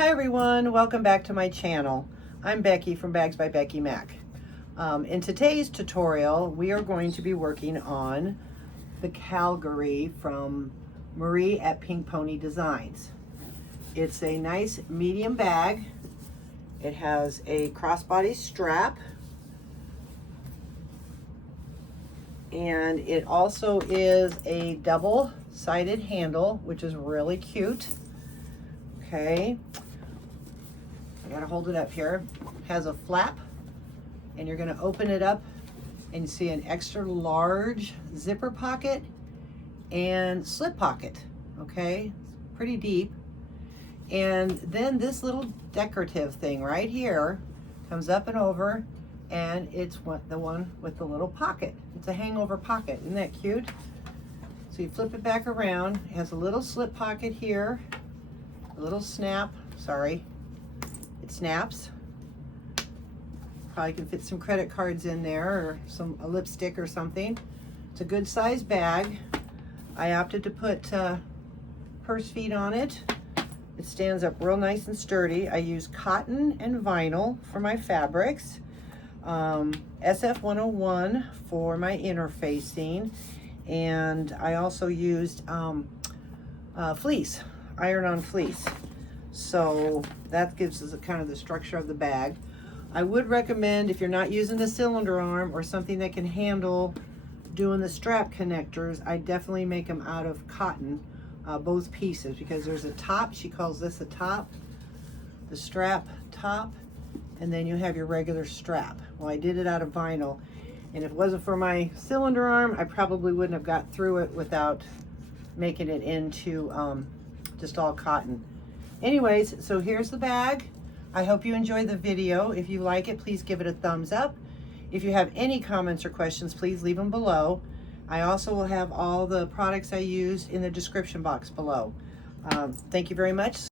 Hi everyone, welcome back to my channel. I'm Becky from Bags by Becky Mac. In today's tutorial, we are going to be working on the Calgary from Marie at Pink Pony Designs. It's a nice medium bag. It has a crossbody strap, and it also is a double-sided handle, which is really cute. Okay, I gotta hold it up here. It has a flap, and you're gonna open it up and you see an extra large zipper pocket and slip pocket. Okay, it's pretty deep. And then this little decorative thing right here comes up and over, and it's the one with the little pocket. It's a hangover pocket. Isn't that cute? So you flip it back around. It has a little slip pocket here, a little snap. Sorry, it snaps. Probably can fit some credit cards in there, or a lipstick or something. It's a good size bag. I opted to put purse feet on it. It stands up real nice and sturdy. I use cotton and vinyl for my fabrics. SF101 for my interfacing. And I also used fleece, iron-on fleece. So that gives us kind of the structure of the bag. I would recommend, if you're not using the cylinder arm or something that can handle doing the strap connectors, I definitely make them out of cotton, both pieces, because there's a top. She calls this a top, the strap top, and then you have your regular strap. Well, I did it out of vinyl, and if it wasn't for my cylinder arm, I probably wouldn't have got through it without making it into just all cotton. Anyways, so here's the bag. I hope you enjoy the video. If you like it, please give it a thumbs up. If you have any comments or questions, please leave them below. I also will have all the products I use in the description box below. Thank you very much.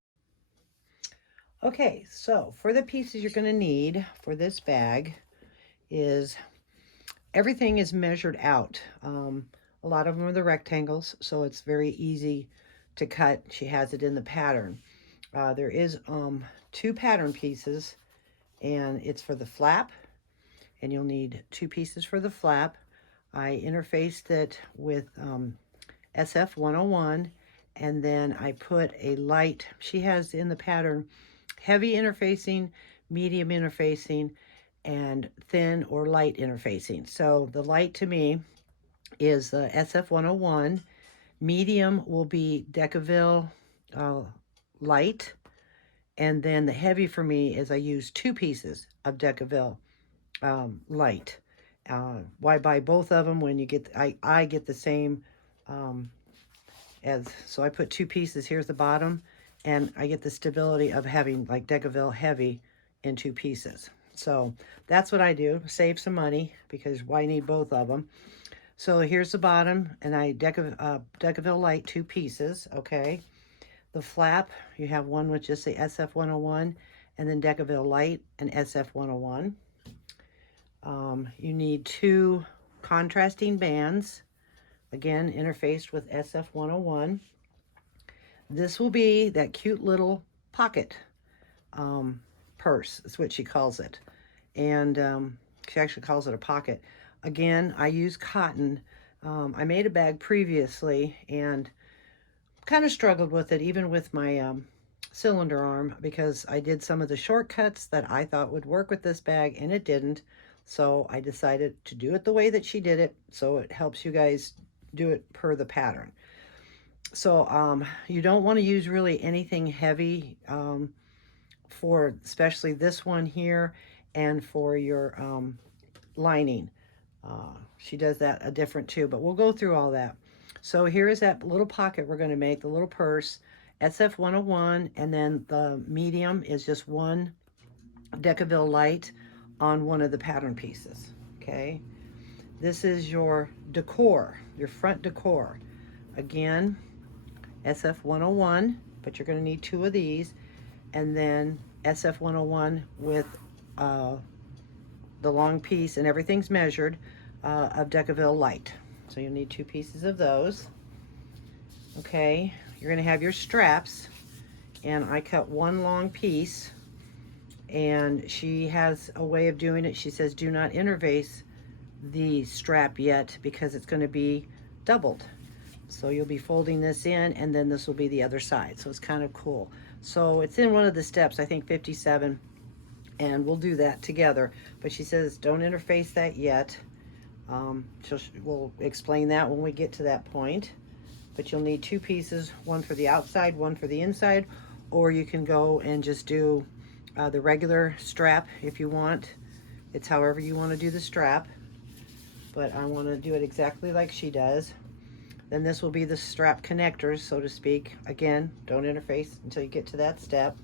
Okay, so for the pieces you're gonna need for this bag is, everything is measured out. A lot of them are the rectangles, so it's very easy to cut. She has it in the pattern. There is 2 pattern pieces, and it's for the flap, and you'll need 2 pieces for the flap. I interfaced it with SF101, and then I put a light. She has in the pattern heavy interfacing, medium interfacing, and thin or light interfacing. So the light to me is the SF101. Medium will be Decaville light, and then the heavy for me is I use 2 pieces of Decaville light. Why buy both of them when you get, I get the same so I put 2 pieces. Here's the bottom, and I get the stability of having like Decaville heavy in 2 pieces. So that's what I do, save some money, because why need both of them? So here's the bottom, and I Decaville light 2 pieces, okay? The flap, you have one with just the SF101, and then Decaville light and SF101. You need 2 contrasting bands, again interfaced with SF101. This will be that cute little pocket purse, is what she calls it. And she actually calls it a pocket. Again, I use cotton. I made a bag previously and kind of struggled with it, even with my cylinder arm, because I did some of the shortcuts that I thought would work with this bag, and it didn't. So I decided to do it the way that she did it, so it helps you guys do it per the pattern. So you don't want to use really anything heavy for especially this one here, and for your lining. She does that a different too, but we'll go through all that. So here is that little pocket we're going to make, the little purse, SF101, and then the medium is just 1 Decaville light on one of the pattern pieces, okay? This is your decor, your front decor. Again, SF101, but you're going to need 2 of these, and then SF101 with the long piece, and everything's measured, of Decaville light. So you'll need 2 pieces of those. Okay, you're going to have your straps. and I cut one long piece, and she has a way of doing it. She says do not interface the strap yet because it's going to be doubled. So you'll be folding this in, and then this will be the other side. So it's kind of cool. So it's in one of the steps, I think 57, and we'll do that together. But she says don't interface that yet. We'll explain that when we get to that point. But you'll need two pieces, one for the outside, one for the inside, or you can go and just do the regular strap if you want. It's however you want to do the strap, but I want to do it exactly like she does. Then this will be the strap connectors, so to speak. Again, don't interface until you get to that step.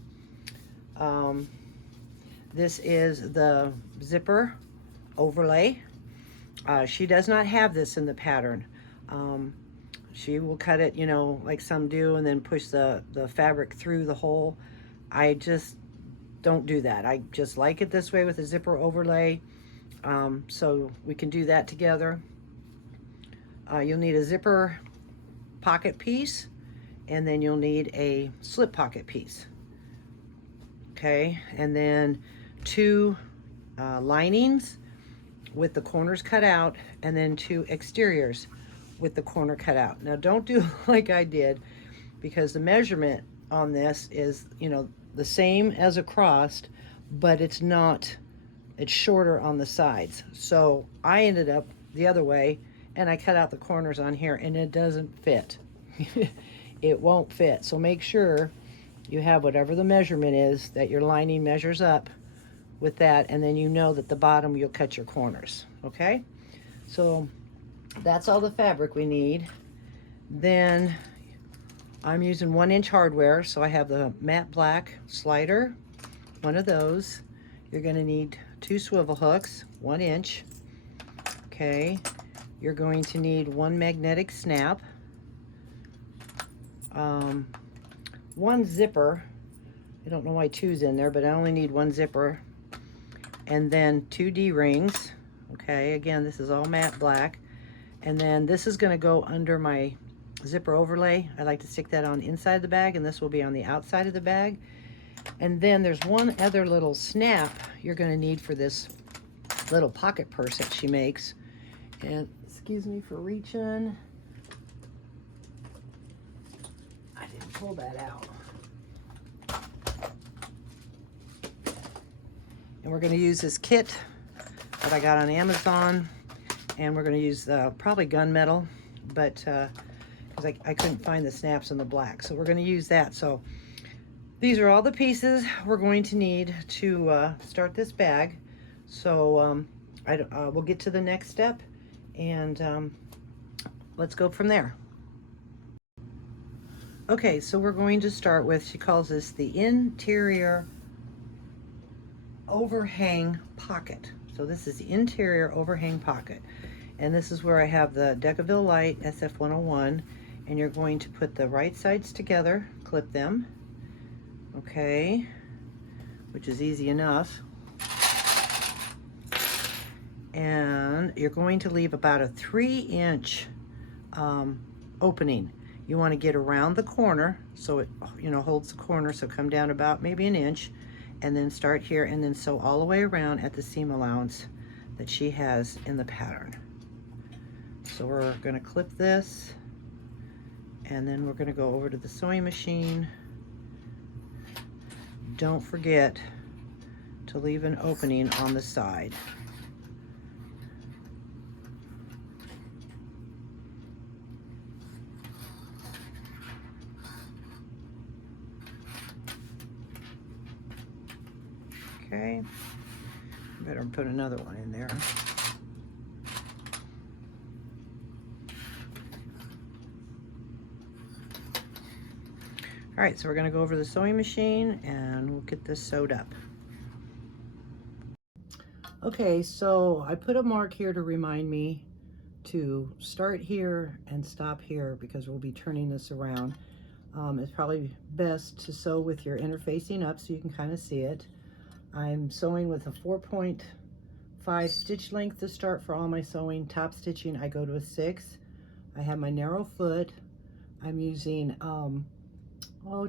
This is the zipper overlay. She does not have this in the pattern. She will cut it, you know, like some do, and then push the fabric through the hole. I just don't do that. I just like it this way with a zipper overlay. So we can do that together. You'll need a zipper pocket piece, and then you'll need a slip pocket piece. Okay, and then two linings with the corners cut out, and then two exteriors with the corner cut out. Now don't do like I did, because the measurement on this is, you know, the same as across, but it's not, it's shorter on the sides. So I ended up the other way, and I cut out the corners on here, and it doesn't fit. It won't fit. So make sure you have whatever the measurement is that your lining measures up with that, and then you know that the bottom you'll cut your corners. Okay, so that's all the fabric we need. Then I'm using 1-inch hardware, so I have the matte black slider, one of those. You're going to need 2 swivel hooks, 1 inch. Okay, you're going to need 1 magnetic snap, 1 zipper. I don't know why 2's in there, but I only need 1 zipper, and then 2 D-rings. Okay, again, this is all matte black. And then this is going to go under my zipper overlay. I like to stick that on inside the bag, and this will be on the outside of the bag. And then there's one other little snap you're going to need for this little pocket purse that she makes. And excuse me for reaching. I didn't pull that out. And we're going to use this kit that I got on Amazon. And we're going to use probably gunmetal, but because I couldn't find the snaps in the black, so we're going to use that. So these are all the pieces we're going to need to start this bag. So we'll get to the next step, and let's go from there. Okay, so we're going to start with, she calls this the interior overhang pocket. So this is the interior overhang pocket. And this is where I have the Decaville Light SF101, and you're going to put the right sides together, clip them, okay, which is easy enough. And you're going to leave about a 3-inch opening. You want to get around the corner so it, you know, holds the corner, so come down about maybe 1 inch, and then start here, and then sew all the way around at the seam allowance that she has in the pattern. So we're going to clip this, and then we're going to go over to the sewing machine. Don't forget to leave an opening on the side. Okay, better put another one in there. All right, so we're going to go over the sewing machine, and we'll get this sewed up. Okay, so I put a mark here to remind me to start here and stop here, because we'll be turning this around. It's probably best to sew with your interfacing up so you can kind of see it. I'm sewing with a 4.5 stitch length to start for all my sewing. Top stitching, I go to a 6. I have my narrow foot. I'm using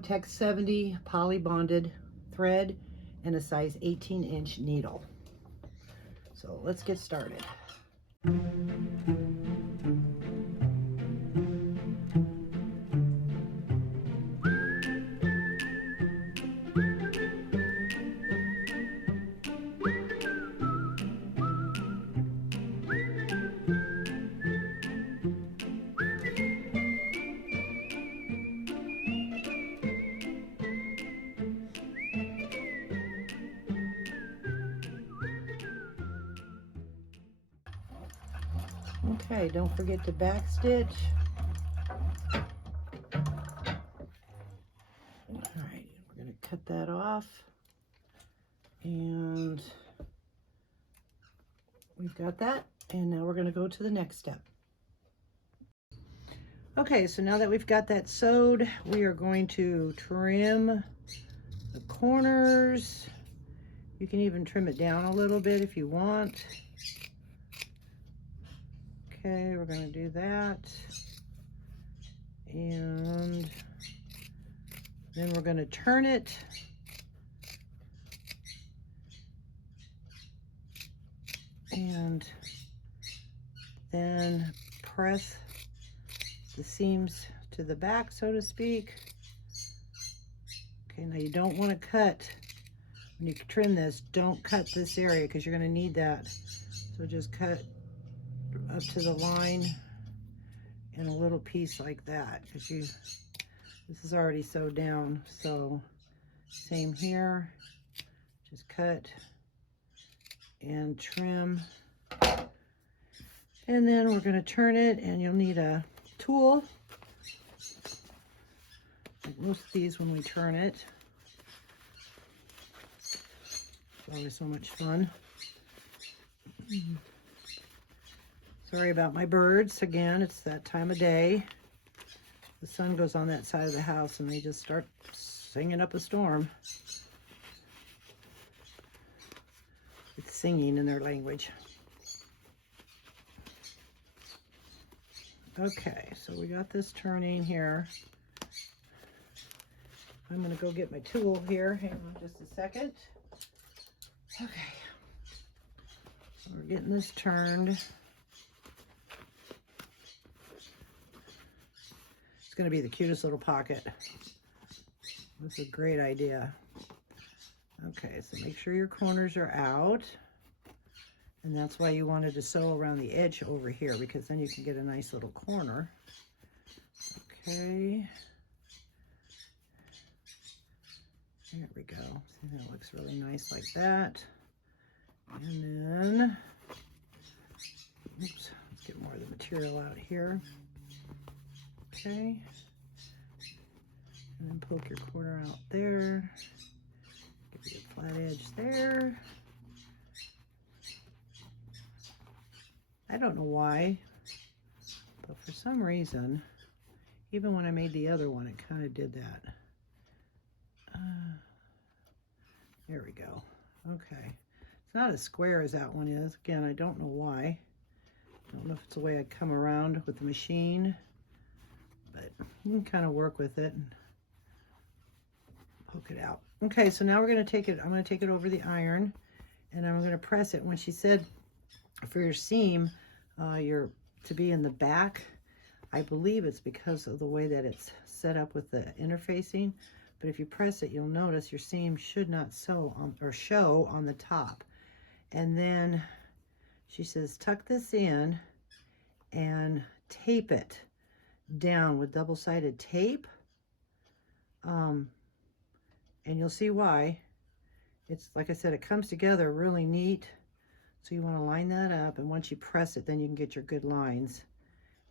Tex 70 poly bonded thread and a size 18-inch needle. So let's get started. Okay, don't forget to back stitch. Alright, we're going to cut that off. And we've got that. And now we're going to go to the next step. Okay, so now that we've got that sewed, we are going to trim the corners. You can even trim it down a little bit if you want. Okay, we're going to do that. And then we're going to turn it. And then press the seams to the back, so to speak. Okay, now you don't want to cut. When you trim this, don't cut this area because you're going to need that. So just cut up to the line in a little piece like that, because this is already sewed down. So same here, just cut and trim. And then we're going to turn it, and you'll need a tool. Like most of these, when we turn it, it's always so much fun. Sorry about my birds. Again, it's that time of day. The sun goes on that side of the house and they just start singing up a storm. It's singing in their language. Okay, so we got this turning here. I'm going to go get my tool here. Hang on just a second. Okay. So we're getting this turned. It's going to be the cutest little pocket. That's a great idea. Okay, so make sure your corners are out. And that's why you wanted to sew around the edge over here, because then you can get a nice little corner. Okay. There we go. See, that looks really nice like that. And then, oops, let's get more of the material out here. Okay. And then poke your corner out there. Give you a flat edge there. I don't know why, but for some reason, even when I made the other one, it kind of did that. There we go. Okay. It's not as square as that one is. Again, I don't know why. I don't know if it's the way I come around with the machine, but you can kind of work with it and poke it out. Okay, so now we're going to take it, I'm going to take it over the iron and I'm going to press it. When she said for your seam, to be in the back, I believe it's because of the way that it's set up with the interfacing. But if you press it, you'll notice your seam should not sew on, or show on the top. And then she says, tuck this in and tape it down with double-sided tape. And you'll see why. It's, like I said, it comes together really neat. So you want to line that up, and once you press it, then you can get your good lines.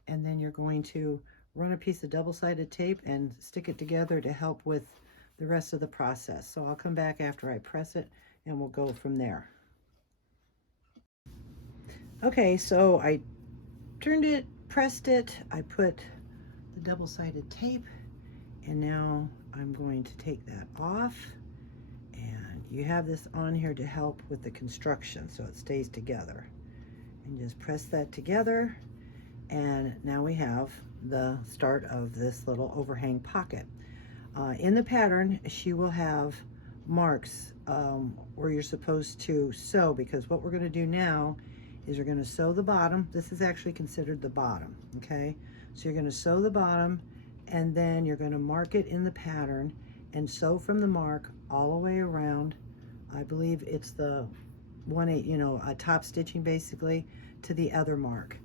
And then you're going to run a piece of double-sided tape and stick it together to help with the rest of the process. So I'll come back after I press it and we'll go from there. Okay, so I turned it, pressed it, I put the double-sided tape, and now I'm going to take that off. And you have this on here to help with the construction so it stays together. And just press that together, and now we have the start of this little overhang pocket. In the pattern, she will have marks where you're supposed to sew, because what we're going to do now is we're going to sew the bottom. This is actually considered the bottom, okay? So you're going to sew the bottom, and then you're going to mark it in the pattern and sew from the mark all the way around. I believe it's the 1/8, you know, top stitching basically, to the other mark.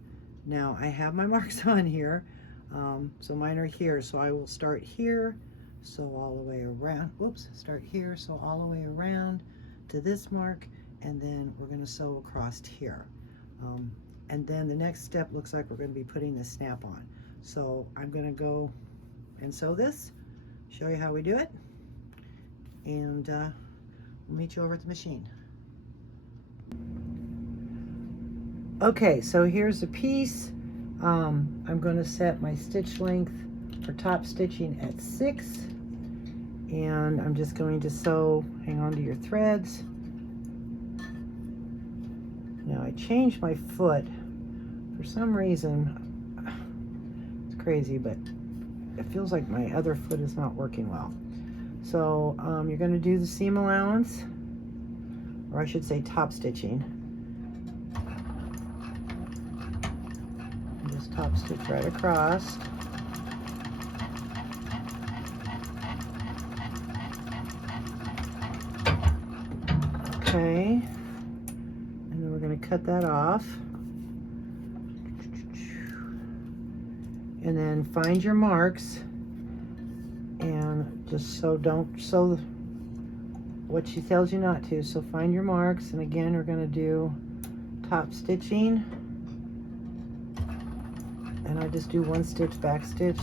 Now I have my marks on here, so mine are here. So I will start here, sew all the way around. Whoops, start here, sew all the way around to this mark, and then we're going to sew across here. And then the next step looks like we're going to be putting the snap on. So I'm going to go and sew this, show you how we do it, and we'll meet you over at the machine. Okay, so here's a piece. I'm going to set my stitch length for top stitching at 6, and I'm just going to sew. Hang on to your threads. Now I changed my foot for some reason. It's crazy, but it feels like my other foot is not working well. So you're going to do the seam allowance, or I should say top stitching. And just top stitch right across. Okay, and then we're going to cut that off. And then find your marks, and just don't sew what she tells you not to. So find your marks, and again we're going to do top stitching, and I just do 1 stitch back stitch.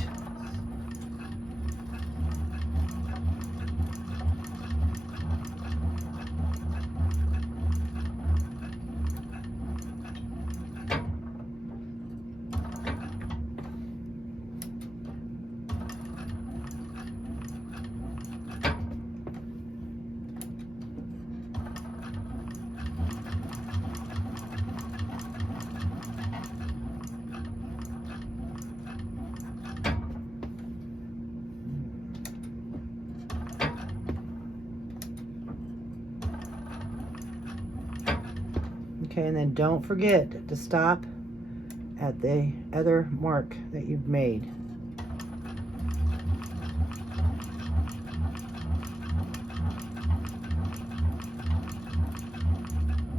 Okay, and then don't forget to stop at the other mark that you've made.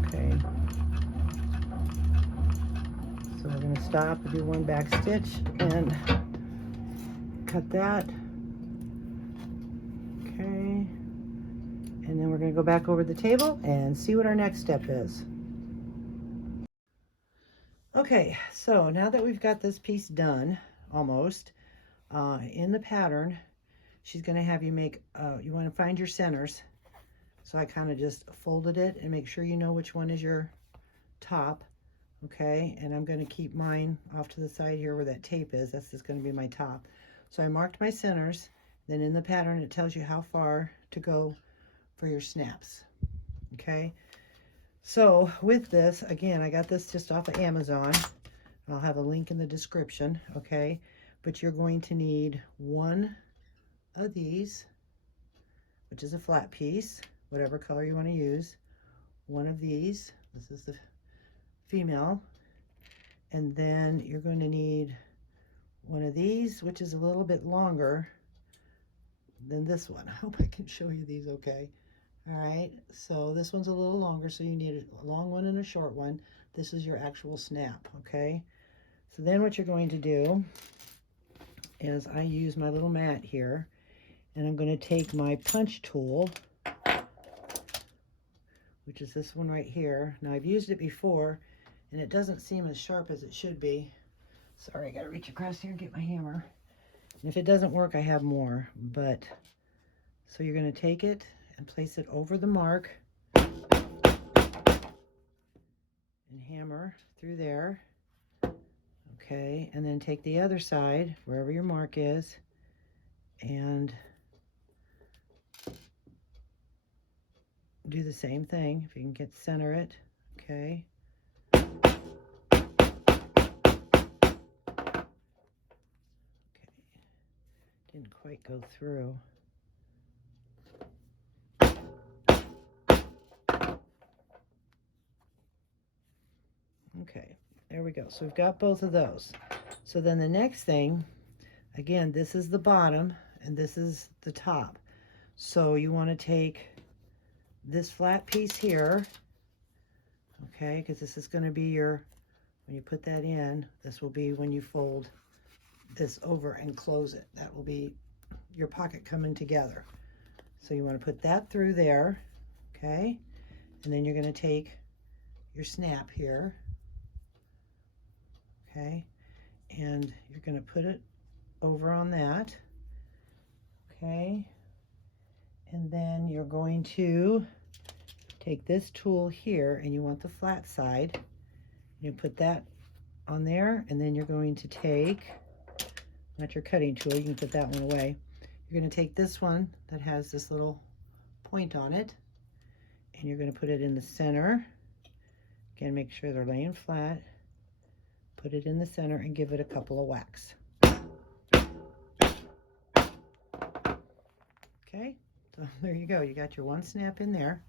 Okay, so we're going to stop and do 1 back stitch and cut that. Okay, and then we're going to go back over the table and see what our next step is. Okay, so now that we've got this piece done, almost, in the pattern, she's going to have you make, you want to find your centers. So I kind of just folded it, and make sure you know which one is your top, okay? And I'm going to keep mine off to the side here where that tape is. That's just going to be my top. So I marked my centers. Then in the pattern, it tells you how far to go for your snaps, okay? So with this, again, I got this just off of Amazon. I'll have a link in the description, okay? But you're going to need 1 of these, which is a flat piece, whatever color you want to use. 1 of these, this is the female. And then you're going to need 1 of these, which is a little bit longer than this one. I hope I can show you these okay. All right, so this one's a little longer, so you need a long one and a short one. This is your actual snap, okay? So then what you're going to do is I use my little mat here, and I'm going to take my punch tool, which is this one right here. Now I've used it before, and it doesn't seem as sharp as it should be. Sorry, I got to reach across here and get my hammer. And if it doesn't work, I have more, but so you're going to take it and place it over the mark and hammer through there. Okay, and then take the other side, wherever your mark is, and do the same thing. If you can get center it, okay. Okay, didn't quite go through. we go. So we've got both of those. So then the next thing, again, this is the bottom and this is the top. So you want to take this flat piece here, okay, because this is going to be your, when you put that in, this will be when you fold this over and close it. That will be your pocket coming together. So you want to put that through there, okay, and then you're going to take your snap here, okay, and you're going to put it over on that, okay, and then you're going to take this tool here, and you want the flat side, you put that on there, and then you're going to take, not your cutting tool, you can put that one away, you're going to take this one that has this little point on it, and you're going to put it in the center. Again, make sure they're laying flat. Put it in the center and give it a couple of whacks. Okay, so there you go. You got your one snap in there.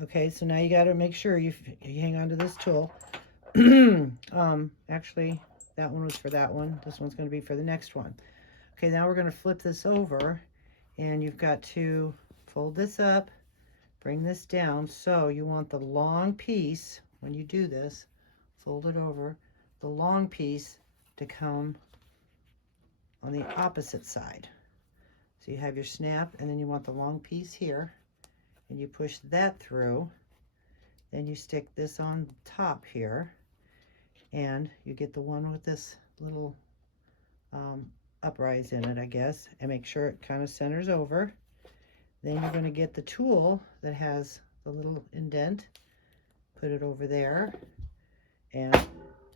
Okay, so now you got to make sure you hang on to this tool. Actually, that one was for that one. This one's going to be for the next one. Okay, now we're going to flip this over, and you've got to fold this up, bring this down. So you want the long piece, when you do this, fold it over, the long piece to come on the opposite side. So you have your snap, and then you want the long piece here, and you push that through. Then you stick this on top here, and you get the one with this little uprise in it, I guess, and make sure it kind of centers over. Then you're going to get the tool that has the little indent, put it over there, and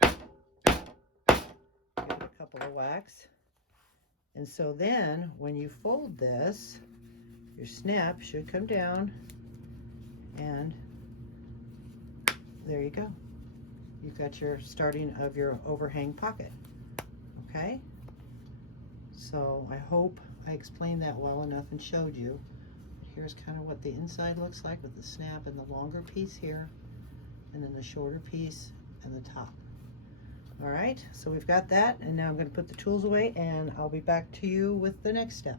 give it a couple of whacks. And so then when you fold this, your snap should come down, and there you go. You've got your starting of your overhang pocket. Okay? So I hope I explained that well enough and showed you. Here's kind of what the inside looks like with the snap and the longer piece here, and then the shorter piece and the top. All right, so we've got that, and now I'm going to put the tools away, and I'll be back to you with the next step.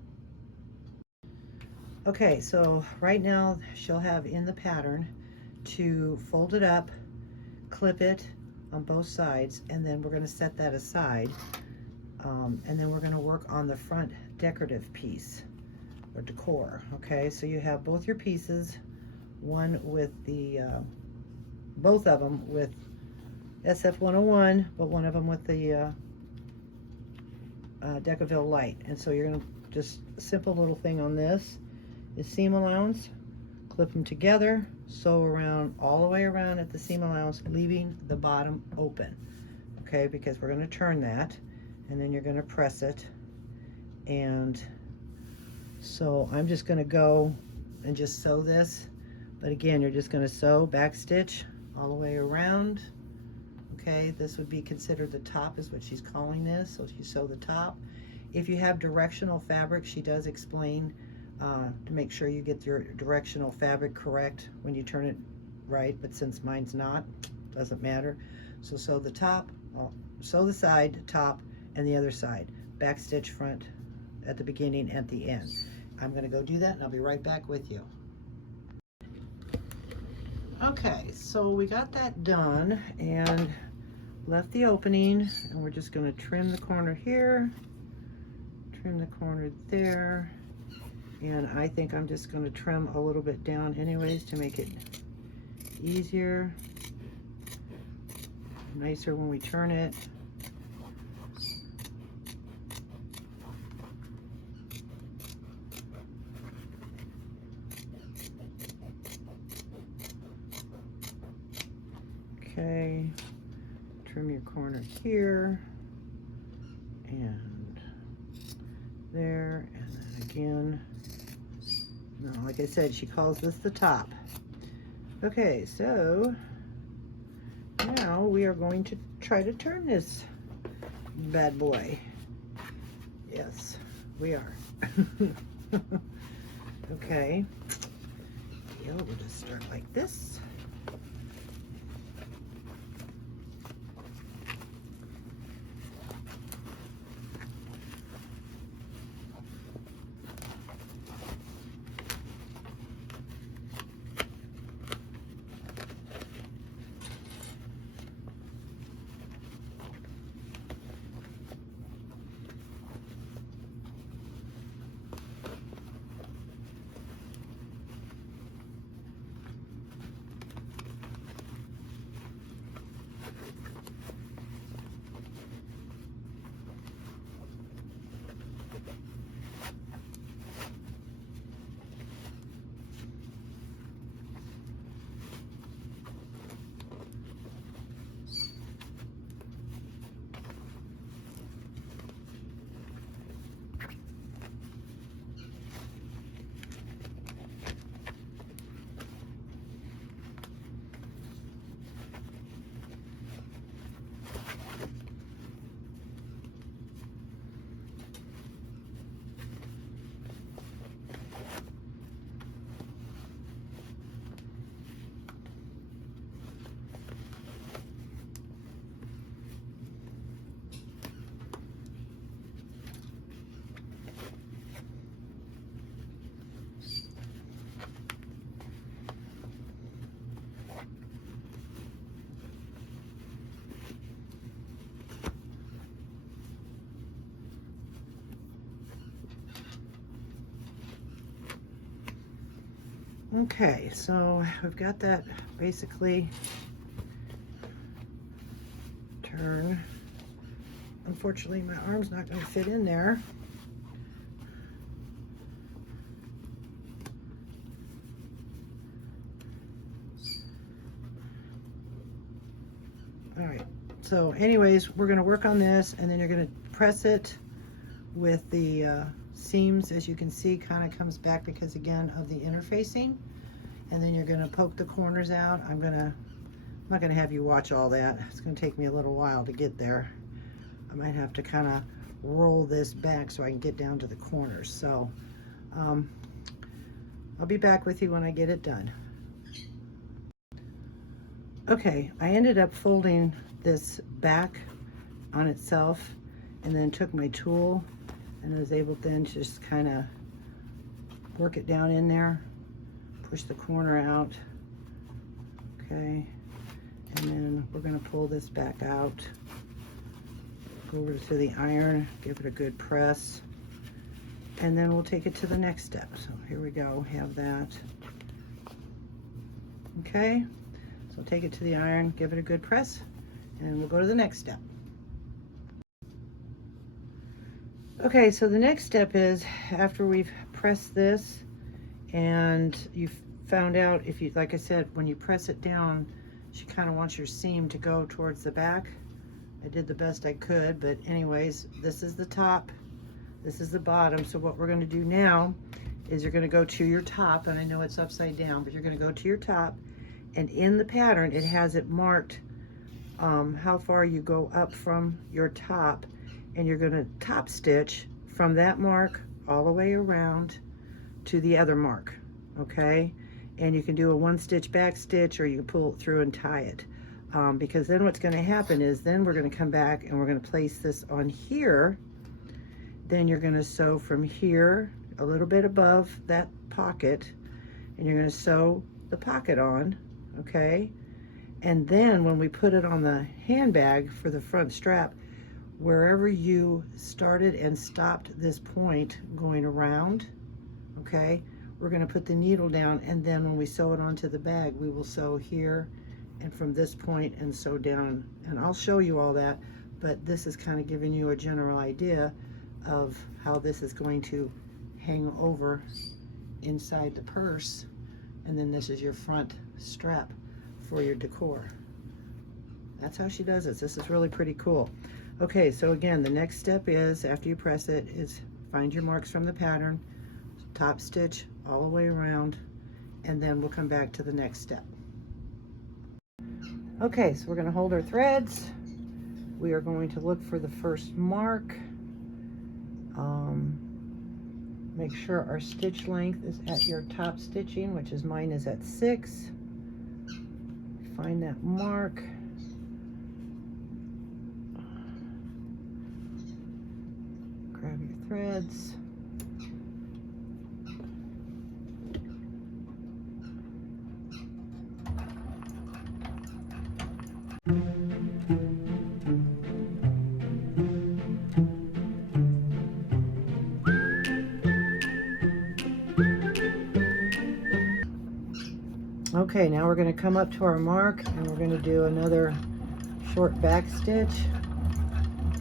Okay, so right now she'll have in the pattern to fold it up, clip it on both sides, and then we're going to set that aside, and then we're going to work on the front decorative piece or decor. Okay, so you have both your pieces, one with the both of them with SF101, but one of them with the Decaville light. And so you're going to just a simple little thing on this is seam allowance, clip them together, sew around all the way around at the seam allowance, leaving the bottom open. Okay, because we're going to turn that, and then you're going to press it. And so I'm just going to go and just sew this, but again, you're just going to sew back stitch all the way around. Okay, this would be considered the top, is what she's calling this. So you sew the top. If you have directional fabric, she does explain to make sure you get your directional fabric correct when you turn it right, but since mine's not, doesn't matter. So sew the top, sew the side, top, and the other side. Back stitch front at the beginning, at the end. I'm going to go do that, and I'll be right back with you. Okay, so we got that done and left the opening, and we're just going to trim the corner here, trim the corner there, and I think I'm just going to trim a little bit down anyways to make it easier, nicer when we turn it. Okay, trim your corner here and there, and then again. No, like I said, she calls this the top. Okay, so now we are going to try to turn this bad boy. Yes, we are. Okay, we'll just start like this. Okay, so we've got that basically turn. Unfortunately, my arm's not going to fit in there. All right, so anyways, we're going to work on this, and then you're going to press it with the seams, as you can see, kind of comes back because again of the interfacing, and then you're going to poke the corners out. I'm not going to have you watch all that. It's going to take me a little while to get there. I might have to kind of roll this back so I can get down to the corners. So I'll be back with you when I get it done. Okay, I ended up folding this back on itself and then took my tool and I was able then to just kind of work it down in there, push the corner out, okay, and then we're going to pull this back out, go over to the iron, give it a good press, and then we'll take it to the next step. So here we go, have that, okay, so take it to the iron, give it a good press, and we'll go to the next step. Okay, so the next step is after we've pressed this and you've found out if you, like I said, when you press it down, she kind of wants your seam to go towards the back. I did the best I could, but anyways, this is the top, this is the bottom. So what we're going to do now is you're going to go to your top, and I know it's upside down, but you're going to go to your top, and in the pattern it has it marked how far you go up from your top, and you're going to top stitch from that mark all the way around to the other mark, okay? And you can do a one stitch back stitch, or you can pull it through and tie it, because then what's going to happen is then we're going to come back and we're going to place this on here. Then you're going to sew from here a little bit above that pocket, and you're going to sew the pocket on, okay? And then when we put it on the handbag for the front strap, wherever you started and stopped this point going around, okay, we're going to put the needle down, and then when we sew it onto the bag, we will sew here and from this point and sew down, and I'll show you all that, but this is kind of giving you a general idea of how this is going to hang over inside the purse, and then this is your front strap for your decor. That's how she does this. This is really pretty cool. Okay, so again, the next step is, after you press it, is find your marks from the pattern, top stitch all the way around, and then we'll come back to the next step. Okay, so we're going to hold our threads. We are going to look for the first mark. Make sure our stitch length is at your top stitching, which is mine is at 6. Find that mark. Grab your threads. Okay, now we're going to come up to our mark and we're going to do another short back stitch.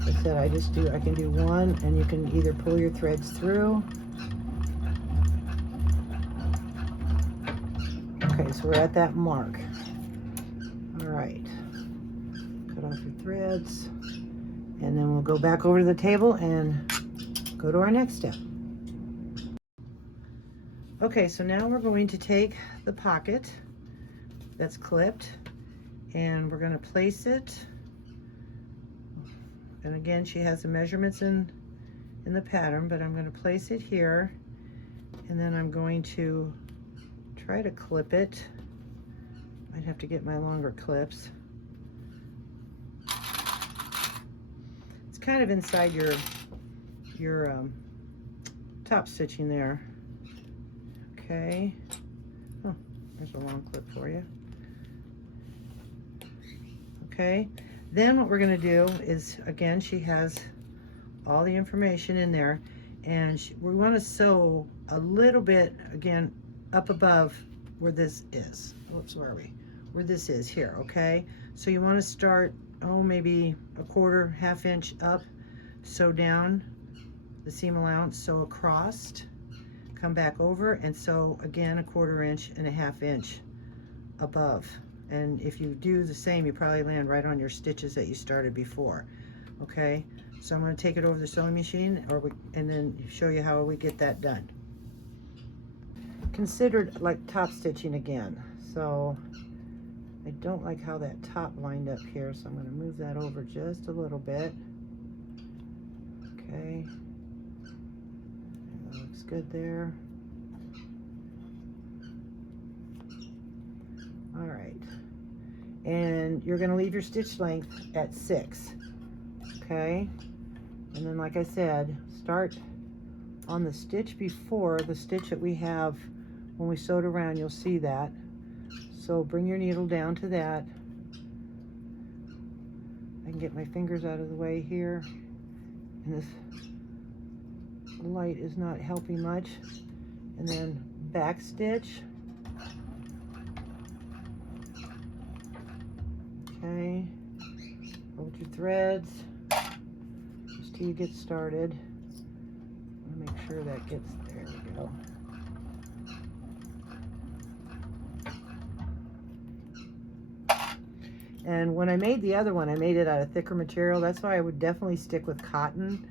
Like I said, I can do one, and you can either pull your threads through. Okay, so we're at that mark. All right, cut off your threads, and then we'll go back over to the table and go to our next step. Okay, so now we're going to take the pocket that's clipped, and we're going to place it, and again, she has the measurements in the pattern, but I'm going to place it here, and then I'm going to try to clip it. I'd have to get my longer clips. It's kind of inside your top stitching there. Okay. Oh, there's a long clip for you. Okay. Then what we're going to do is, again, she has all the information in there, and we want to sew a little bit, again, up above where this is. Whoops, where are we? Where this is here, okay? So you want to start, oh, maybe a quarter, half inch up, sew down the seam allowance, sew across, come back over, and sew again a quarter inch and a half inch above. And if you do the same, you probably land right on your stitches that you started before, okay? So I'm going to take it over the sewing machine, and then show you how we get that done. Considered like top stitching again. So I don't like how that top lined up here, so I'm going to move that over just a little bit. Okay, that looks good there. All right, and you're going to leave your stitch length at 6. Okay, and then like I said, start on the stitch before the stitch that we have when we sewed around. You'll see that. So bring your needle down to that. I can get my fingers out of the way here, and this light is not helping much. And then back stitch. Okay, hold your threads just till you get started. Make sure that gets, there we go. And when I made the other one, I made it out of thicker material. That's why I would definitely stick with cotton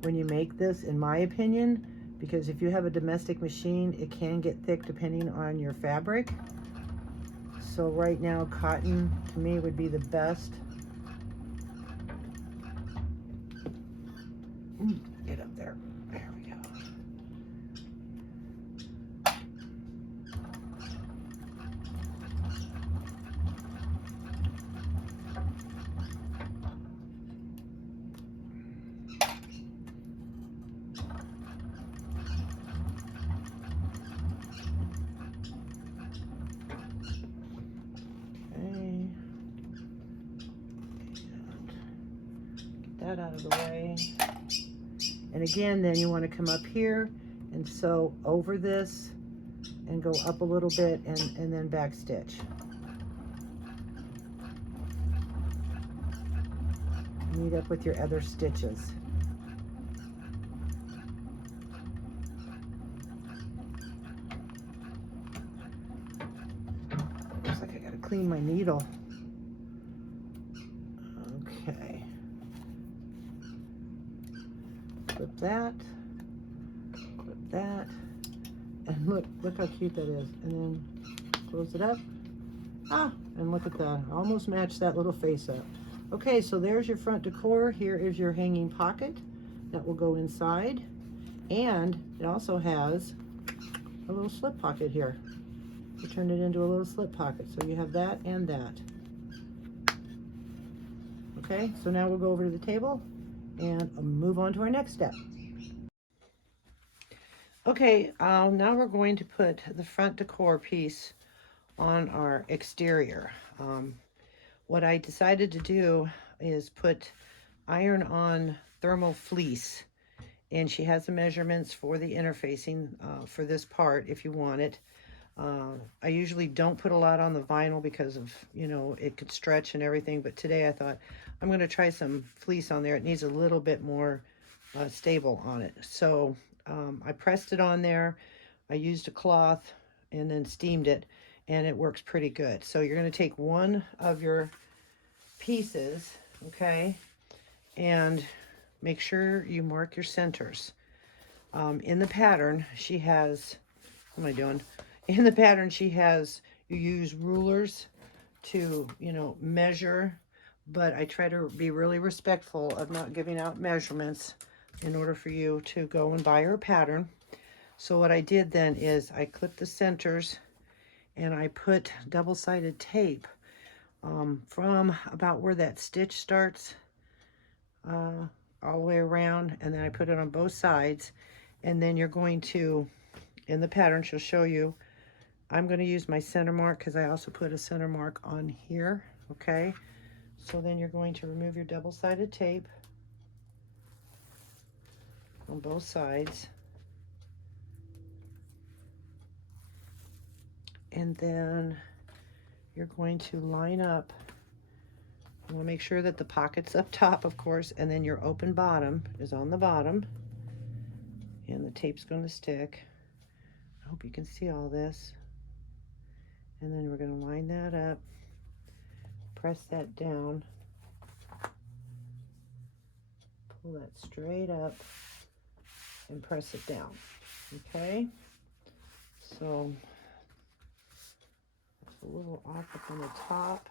when you make this, in my opinion, because if you have a domestic machine, it can get thick depending on your fabric. So right now, cotton to me would be the best. Get up there. There we go. That out of the way. And again, then you want to come up here and sew over this and go up a little bit, and then back stitch. Meet up with your other stitches. Looks like I gotta clean my needle. Okay. Flip that, and look how cute that is. And then close it up. And look at that, almost matched that little face up. Okay, so there's your front decor. Here is your hanging pocket that will go inside, and it also has a little slip pocket here. We turned it into a little slip pocket, so you have that and that. Okay, so now we'll go over to the table and move on to our next step. Okay, now we're going to put the front decor piece on our exterior. What I decided to do is put iron-on thermal fleece, and she has the measurements for the interfacing for this part if you want it. I usually don't put a lot on the vinyl because of, you know, it could stretch and everything, but today I thought I'm going to try some fleece on there. It needs a little bit more stable on it. So I pressed it on there. I used a cloth and then steamed it, and it works pretty good. So you're going to take one of your pieces, okay, and make sure you mark your centers. In the pattern, she has, what am I doing? In the pattern, she has, you use rulers to, you know, measure, but I try to be really respectful of not giving out measurements in order for you to go and buy her pattern. So what I did then is I clipped the centers, and I put double-sided tape from about where that stitch starts all the way around, and then I put it on both sides. And then you're going to, in the pattern, she'll show you, I'm going to use my center mark because I also put a center mark on here, okay? So then you're going to remove your double-sided tape on both sides. and then you're going to line up. You want to make sure that the pocket's up top, of course, and then your open bottom is on the bottom, and the tape's going to stick. I hope you can see all this. And then we're going to line that up, press that down, pull that straight up, and press it down. Okay? So it's a little off up on the top.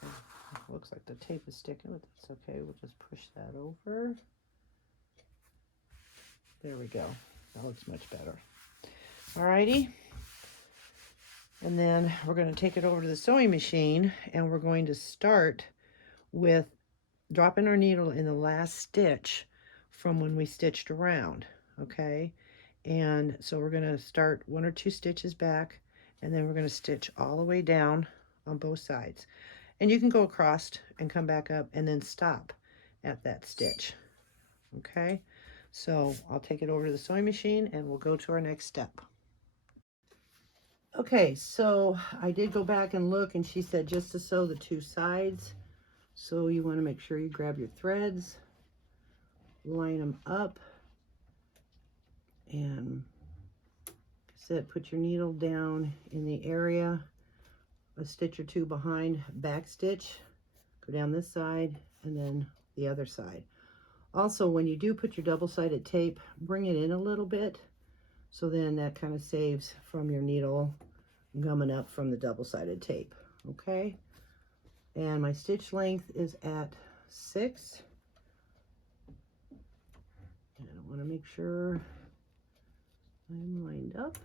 So it looks like the tape is sticking, but that's okay. We'll just push that over. There we go. That looks much better. Alrighty. And then we're going to take it over to the sewing machine, and we're going to start with dropping our needle in the last stitch from when we stitched around. Okay? And so we're going to start 1 or 2 stitches back, and then we're going to stitch all the way down on both sides. And you can go across and come back up and then stop at that stitch. Okay? So I'll take it over to the sewing machine and we'll go to our next step. Okay, so I did go back and look, and she said just to sew the 2 sides. So you want to make sure you grab your threads, line them up, and like I said, put your needle down in the area a stitch or 2 behind back stitch, go down this side and then the other side. Also, when you do put your double-sided tape, bring it in a little bit, so then that kind of saves from your needle gumming up from the double-sided tape. Okay, and my stitch length is at 6, and I want to make sure I'm lined up.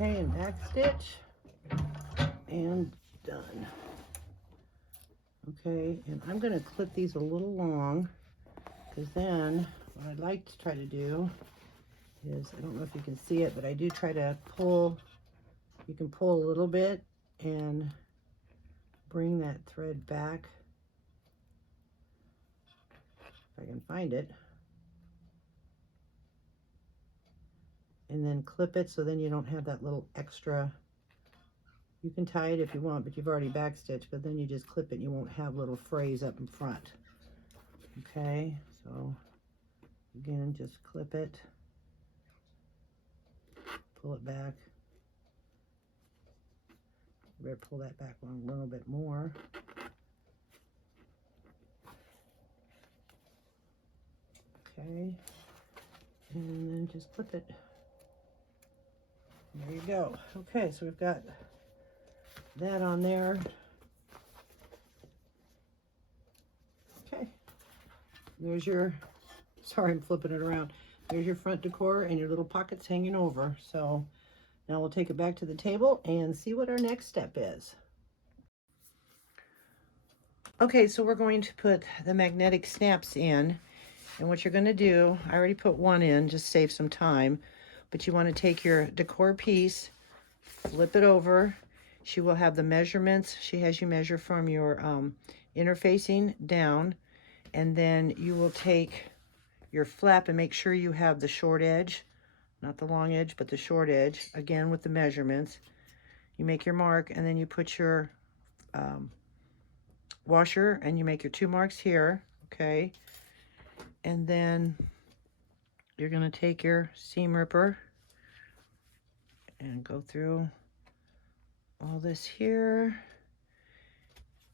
Okay, and back stitch, and done. Okay, and I'm going to clip these a little long, because then what I'd like to try to do is, I don't know if you can see it, but I do try to pull. You can pull a little bit and bring that thread back, if I can find it, and then clip it, so then you don't have that little extra. You can tie it if you want, but you've already backstitched, but then you just clip it and you won't have little frays up in front. Okay, so again, just clip it, pull it back. You better pull that back one a little bit more. Okay, and then just clip it. There you go. Okay, so we've got that on there. Okay, there's your, sorry, I'm flipping it around. There's your front decor and your little pockets hanging over. So now we'll take it back to the table and see what our next step is. Okay, so we're going to put the magnetic snaps in. And what you're going to do, I already put one in, just save some time. But you want to take your decor piece, flip it over. She will have the measurements. She has you measure from your interfacing down. And then you will take your flap and make sure you have the short edge, not the long edge, but the short edge, again with the measurements. You make your mark, and then you put your washer, and you make your 2 marks here, okay? And then you're going to take your seam ripper and go through all this here.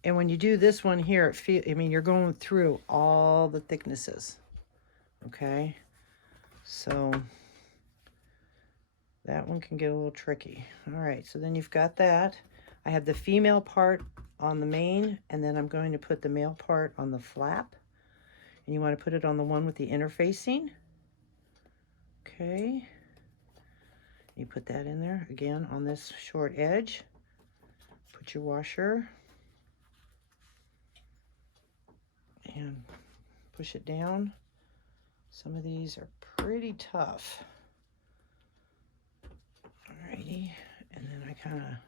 And when you do this one here, you're going through all the thicknesses, okay? So that one can get a little tricky. All right, so then you've got that. I have the female part on the main, and then I'm going to put the male part on the flap. And you want to put it on the one with the interfacing. Okay. You put that in there again on this short edge. Put your washer. and push it down. Some of these are pretty tough. Alrighty, and then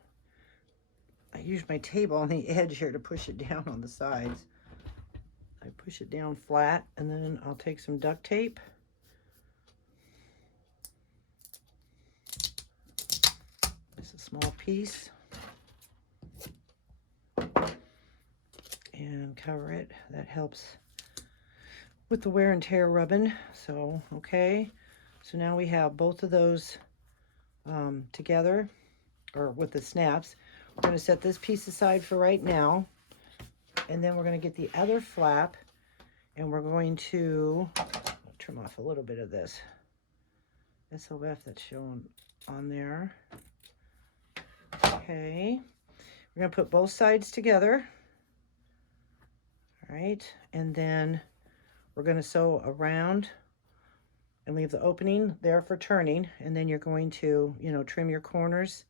I use my table on the edge here to push it down on the sides. I push it down flat, and then I'll take some duct tape. Just a small piece. And cover it. That helps with the wear and tear rubbing. So, okay. So now we have both of those together, or with the snaps. We're going to set this piece aside for right now. And then we're going to get the other flap, and we're going to trim off a little bit of this SOF that's shown on there. Okay. We're going to put both sides together. All right. And then we're going to sew around and leave the opening there for turning. And then you're going to, trim your corners.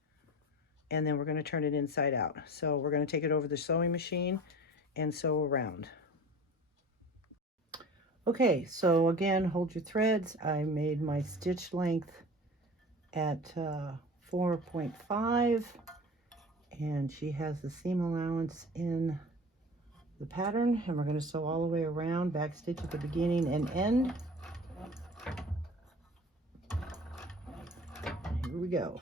And then we're going to turn it inside out. So we're going to take it over the sewing machine and sew around. Okay, so again, hold your threads. I made my stitch length at 4.5, and she has the seam allowance in the pattern, and we're going to sew all the way around, back stitch at the beginning and end. Here we go.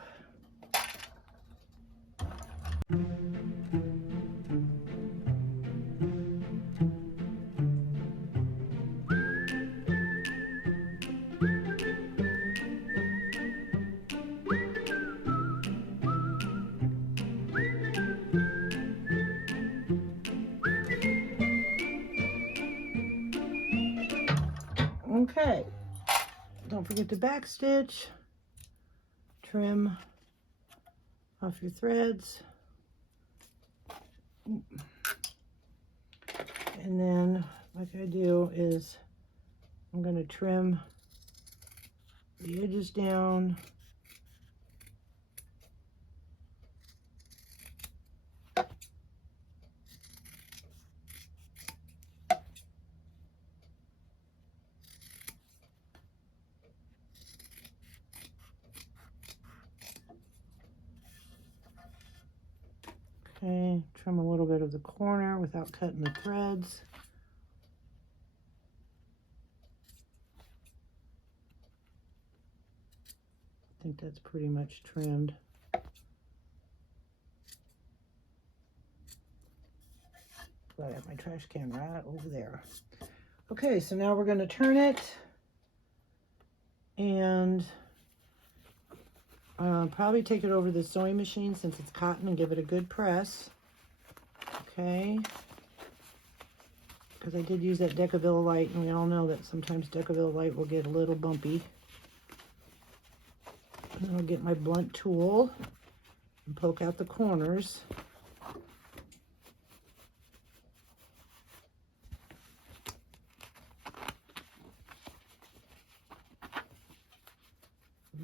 Okay, don't forget to back stitch, trim off your threads, and then like I do is I'm going to trim the edges down. Okay, trim a little bit of the corner without cutting the threads. I think that's pretty much trimmed. I have my trash can right over there. Okay, so now we're going to turn it and probably take it over the sewing machine since it's cotton and give it a good press. Okay. Because I did use that Decavilla light, and we all know that sometimes Decavilla light will get a little bumpy. And I'll get my blunt tool and poke out the corners.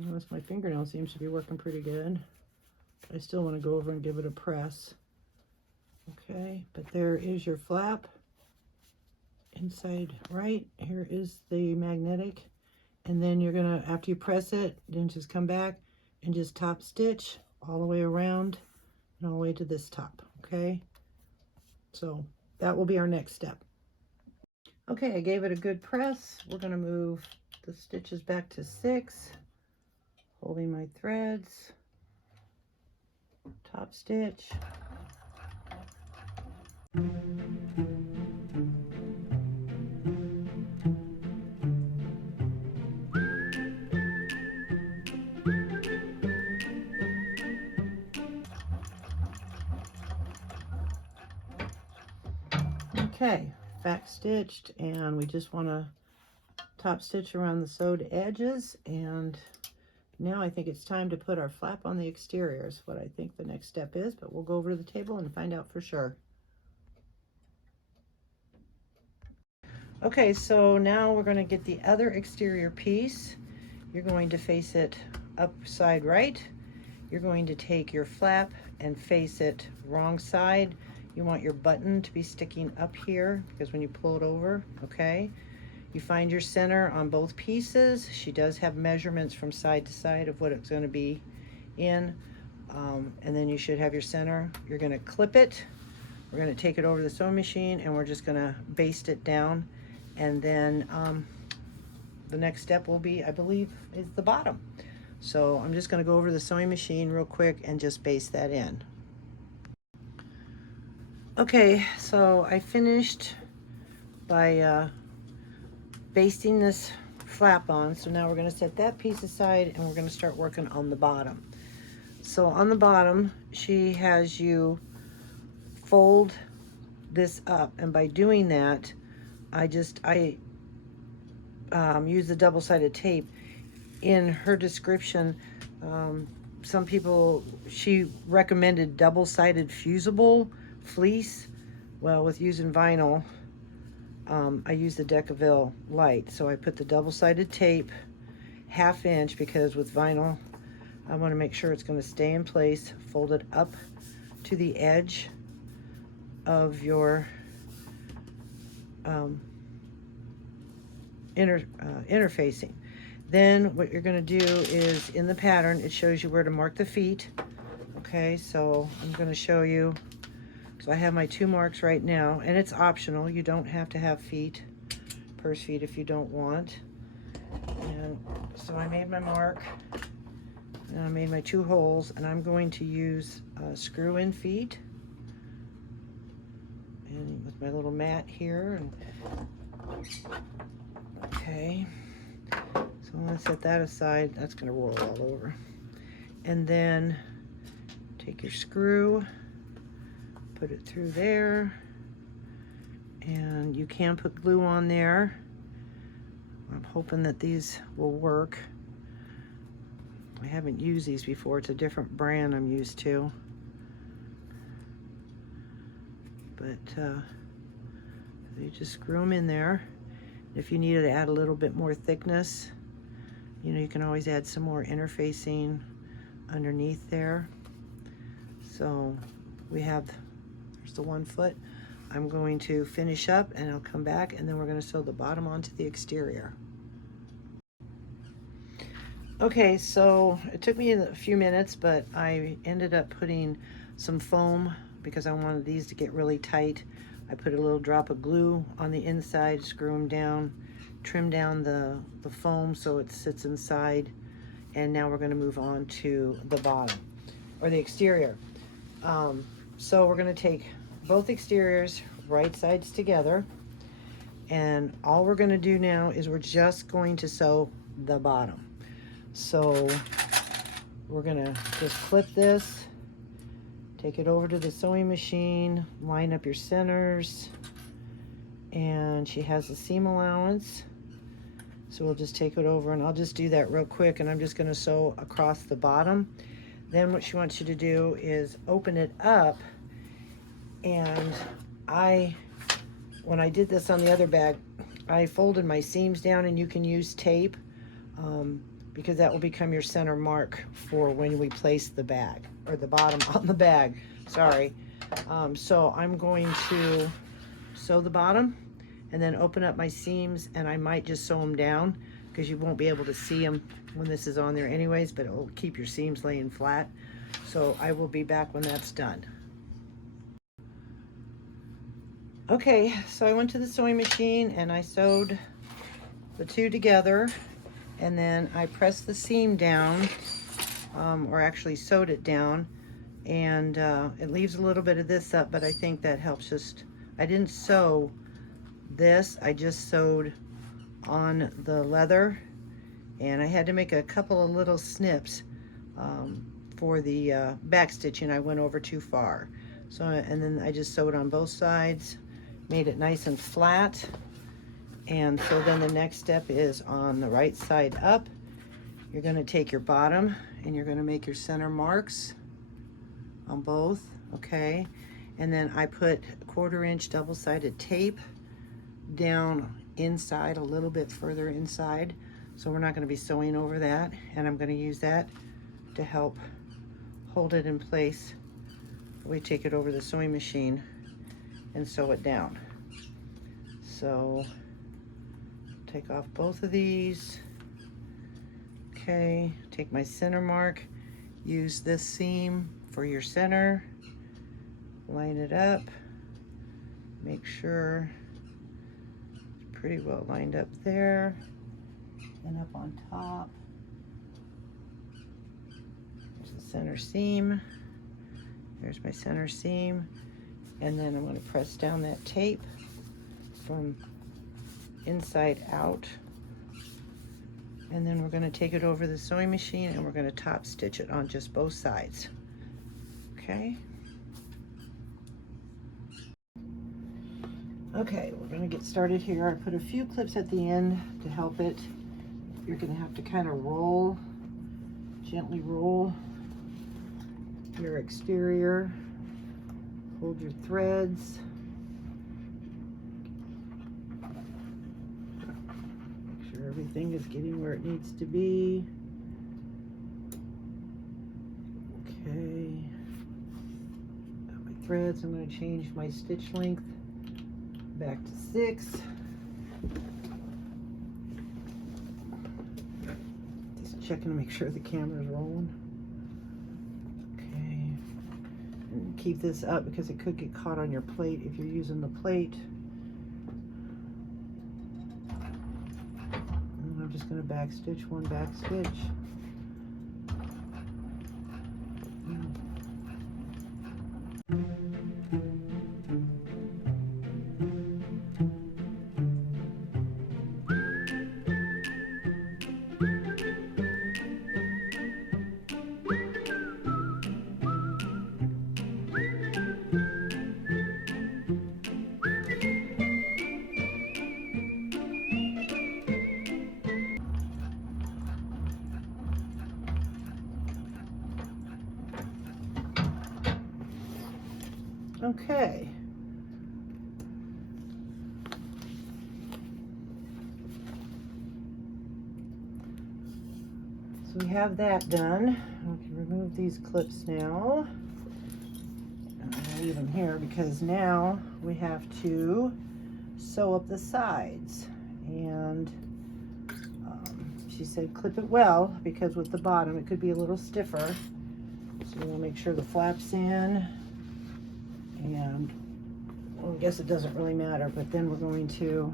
Notice my fingernail seems to be working pretty good. I still want to go over and give it a press. Okay, but there is your flap. Inside right, here is the magnetic. And then you're gonna, after you press it, then just come back and just top stitch all the way around and all the way to this top, okay? So that will be our next step. Okay, I gave it a good press. We're gonna move the stitches back to 6. Holding my threads, top stitch. Okay, back stitched, and we just want to top stitch around the sewed edges, and now I think it's time to put our flap on the exterior is what I think the next step is, but we'll go over to the table and find out for sure. Okay, so now we're going to get the other exterior piece. You're going to face it upside right. You're going to take your flap and face it wrong side. You want your button to be sticking up here because when you pull it over, okay, you find your center on both pieces. She does have measurements from side to side of what it's going to be in, and then you should have your center. You're going to clip it. We're going to take it over to the sewing machine and we're just going to baste it down, and then the next step will be, I believe, is the bottom. So I'm just going to go over to the sewing machine real quick and just baste that in. Okay, so I finished by basting this flap on. So now we're going to set that piece aside and we're going to start working on the bottom. So on the bottom, she has you fold this up, and by doing that, I use the double-sided tape. In her description, some people, she recommended double-sided fusible fleece. Well, with using vinyl, I use the Decaville light. So I put the double-sided tape, 1/2 inch, because with vinyl, I want to make sure it's going to stay in place. Fold it up to the edge of your interfacing. Then what you're going to do is, in the pattern, it shows you where to mark the feet. Okay, so I'm going to show you. So I have my 2 marks right now, and it's optional. You don't have to have feet, purse feet, if you don't want. And so I made my mark, and I made my 2 holes, and I'm going to use screw-in feet. And with my little mat here, and okay, so I'm going to set that aside. That's going to roll all over. And then take your screw, put it through there, and you can put glue on there. I'm hoping that these will work. I haven't used these before. It's a different brand I'm used to. But you just screw them in there. If you needed to add a little bit more thickness, you know, you can always add some more interfacing underneath there. So we have, there's the 1 foot. I'm going to finish up and I'll come back, and then we're going to sew the bottom onto the exterior. Okay, so it took me a few minutes, but I ended up putting some foam because I wanted these to get really tight. I put a little drop of glue on the inside, screw them down, trim down the foam so it sits inside, and now we're going to move on to the bottom, or the exterior. So we're going to take both exteriors, right sides together, and all we're going to do now is we're just going to sew the bottom. So we're going to just clip this, take it over to the sewing machine, line up your centers, and she has a seam allowance. So we'll just take it over, and I'll just do that real quick, and I'm just going to sew across the bottom. Then what she wants you to do is open it up, and when I did this on the other bag, I folded my seams down, and you can use tape because that will become your center mark for when we place the bag, or the bottom on the bag, sorry. So I'm going to sew the bottom and then open up my seams, and I might just sew them down because you won't be able to see them when this is on there anyways, but it will keep your seams laying flat. So I will be back when that's done. Okay, so I went to the sewing machine and I sewed the 2 together, and then I pressed the seam down, or actually sewed it down, and it leaves a little bit of this up, but I think that helps. Just, I didn't sew this, I just sewed on the leather, and I had to make a couple of little snips for the back stitching. I went over too far, so, and then I just sewed on both sides, made it nice and flat. And so then the next step is on the right side up. You're going to take your bottom and you're going to make your center marks on both, okay? And then I put 1/4 inch double-sided tape down inside, a little bit further inside, so we're not going to be sewing over that, and I'm going to use that to help hold it in place. We take it over the sewing machine. and sew it down. So take off both of these. Okay, take my center mark, use this seam for your center, line it up, make sure it's pretty well lined up there, and up on top. There's the center seam. There's my center seam, and then I'm going to press down that tape from inside out, and then we're going to take it over the sewing machine and we're going to top stitch it on just both sides. Okay. Okay, we're going to get started here. I put a few clips at the end to help it. You're going to have to kind of roll, gently roll your exterior, hold your threads. Everything is getting where it needs to be. Okay. Got my threads. I'm going to change my stitch length back to 6. Just checking to make sure the camera's rolling. Okay. And keep this up because it could get caught on your plate if you're using the plate. I'm just going to back stitch one back stitch. Okay. So we have that done. We can remove these clips now. I'm going to leave them here because now we have to sew up the sides. And she said clip it well because with the bottom it could be a little stiffer. So we'll make sure the flap's in. And well, I guess it doesn't really matter, but then we're going to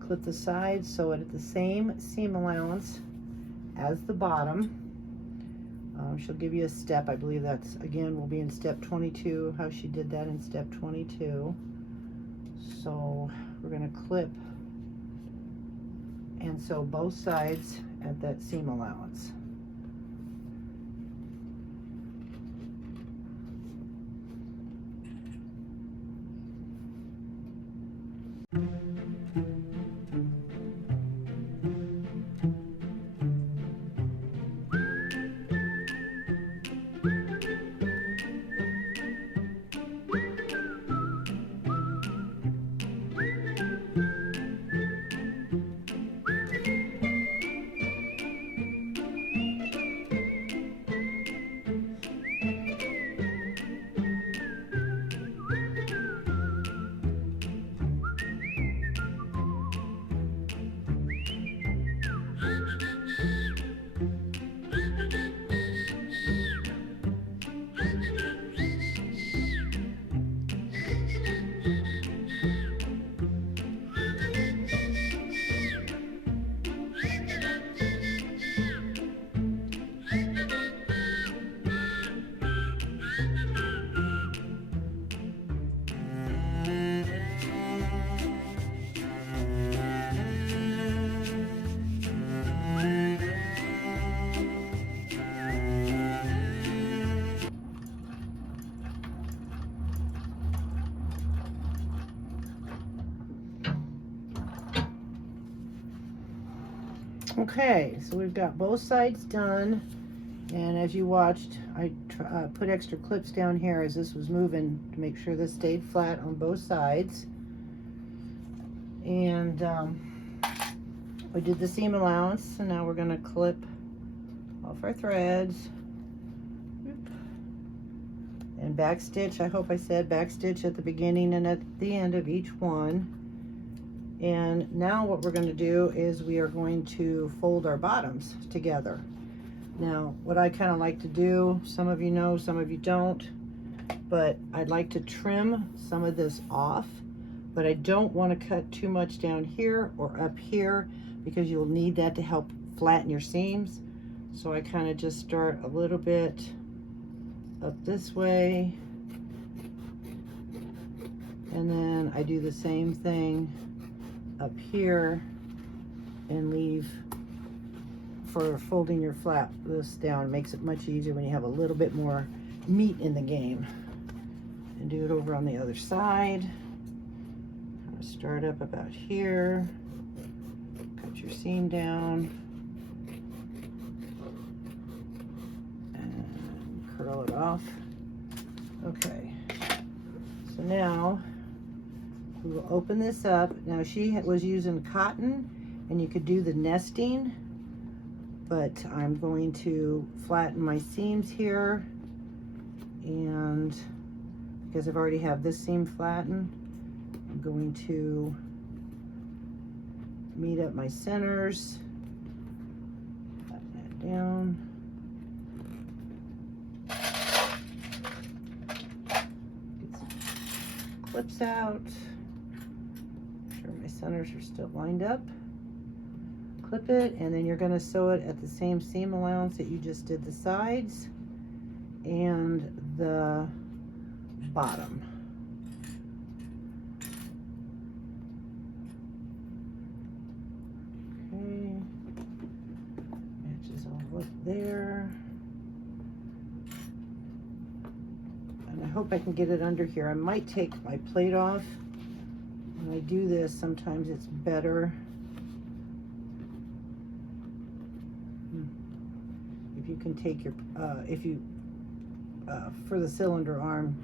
clip the sides, sew it at the same seam allowance as the bottom. She'll give you a step. I believe that's, again, will be in step 22, how she did that in step 22. So we're going to clip and sew both sides at that seam allowance. Okay, so we've got both sides done, and as you watched, I put extra clips down here as this was moving to make sure this stayed flat on both sides. And we did the seam allowance, and now we're going to clip off our threads and and back stitch. I hope I said back stitch at the beginning and at the end of each one. And now what we're going to do is we are going to fold our bottoms together. Now, what I kind of like to do, some of you know, some of you don't, but I'd like to trim some of this off, but I don't want to cut too much down here or up here because you'll need that to help flatten your seams. So I kind of just start a little bit up this way, and then I do the same thing up here and leave for folding your flap this down. It makes it much easier when you have a little bit more meat in the game. And do it over on the other side. Kind of start up about here, cut your seam down, and curl it off. Okay, so now we will open this up. Now she was using cotton, and you could do the nesting, but I'm going to flatten my seams here, and because I've already have this seam flattened, I'm going to meet up my centers, flatten that down. Get some clips out. Make sure my centers are still lined up. Clip it, and then you're going to sew it at the same seam allowance that you just did the sides and the bottom. Okay, matches all up there. And I hope I can get it under here. I might take my plate off. When I do this, sometimes it's better if you can take your, for the cylinder arm,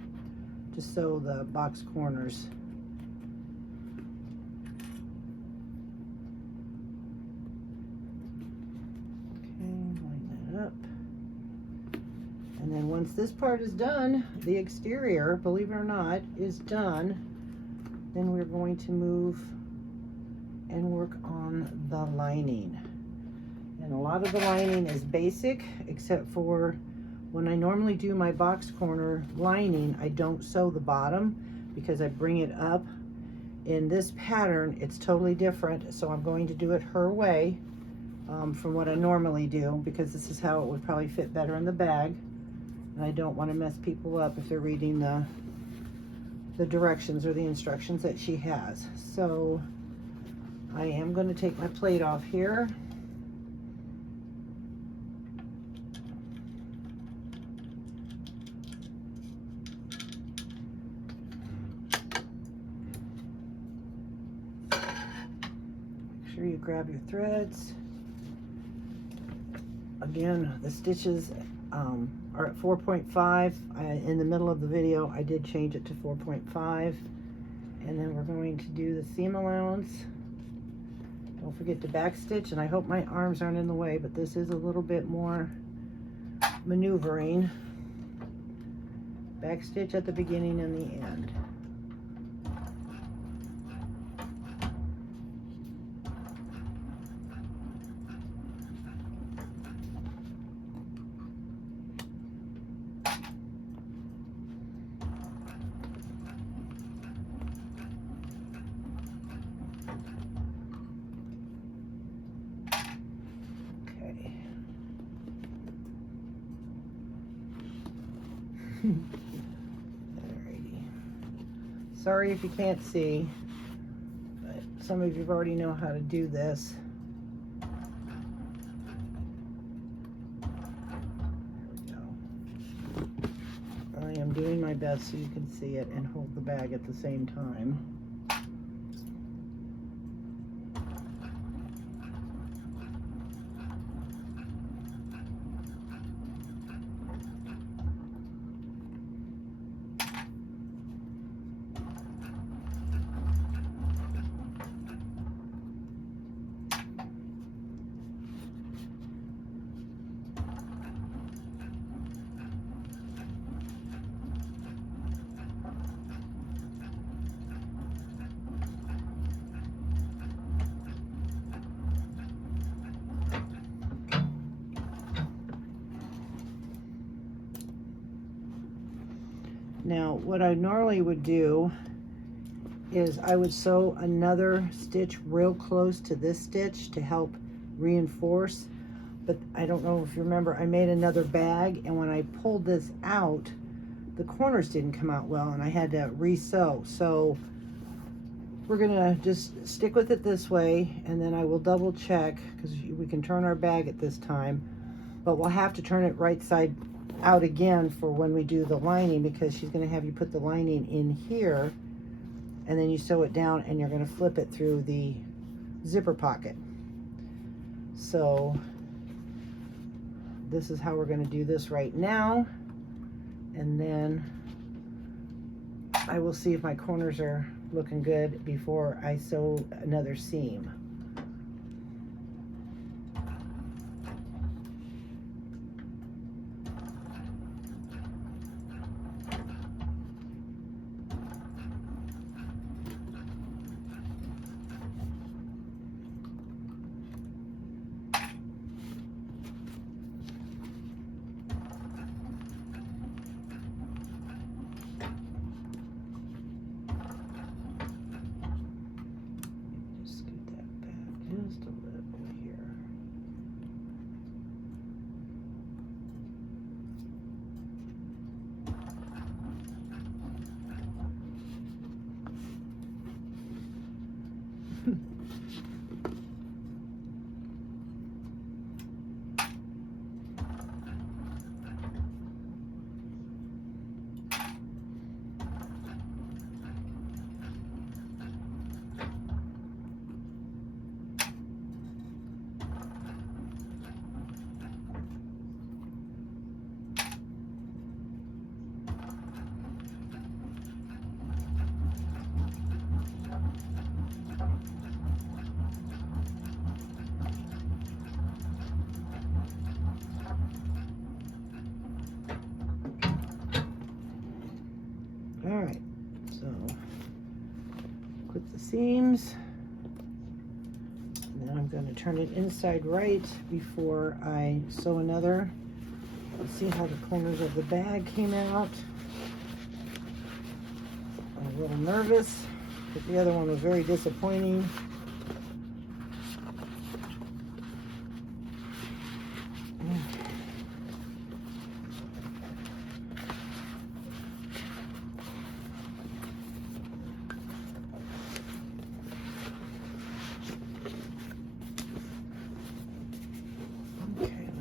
to sew the box corners. Okay, line that up. And then once this part is done, the exterior, believe it or not, is done, then we're going to move and work on the lining. And a lot of the lining is basic, except for when I normally do my box corner lining, I don't sew the bottom because I bring it up. In this pattern, it's totally different, so I'm going to do it her way from what I normally do, because this is how it would probably fit better in the bag. And I don't want to mess people up if they're reading the directions or the instructions that she has. So I am going to take my plate off here. You grab your threads. Again, the stitches are at 4.5. In the middle of the video, I did change it to 4.5. And then we're going to do the seam allowance. Don't forget to back stitch, and I hope my arms aren't in the way, but this is a little bit more maneuvering. Back stitch at the beginning and the end. Alrighty. Sorry if you can't see, but some of you already know how to do this. There we go. I am doing my best so you can see it and hold the bag at the same time. Now, what I normally would do is I would sew another stitch real close to this stitch to help reinforce, but I don't know if you remember, I made another bag, and when I pulled this out, the corners didn't come out well, and I had to re-sew. So we're gonna just stick with it this way, and then I will double check, because we can turn our bag at this time, but we'll have to turn it right side out again for when we do the lining, because she's gonna have you put the lining in here, and then you sew it down, and you're gonna flip it through the zipper pocket. So this is how we're gonna do this right now, and then I will see if my corners are looking good before I sew another seam. Just a little here. All right, so quit the seams, and then I'm going to turn it inside right before I sew another. Let's see how the corners of the bag came out. I'm a little nervous, but the other one was very disappointing.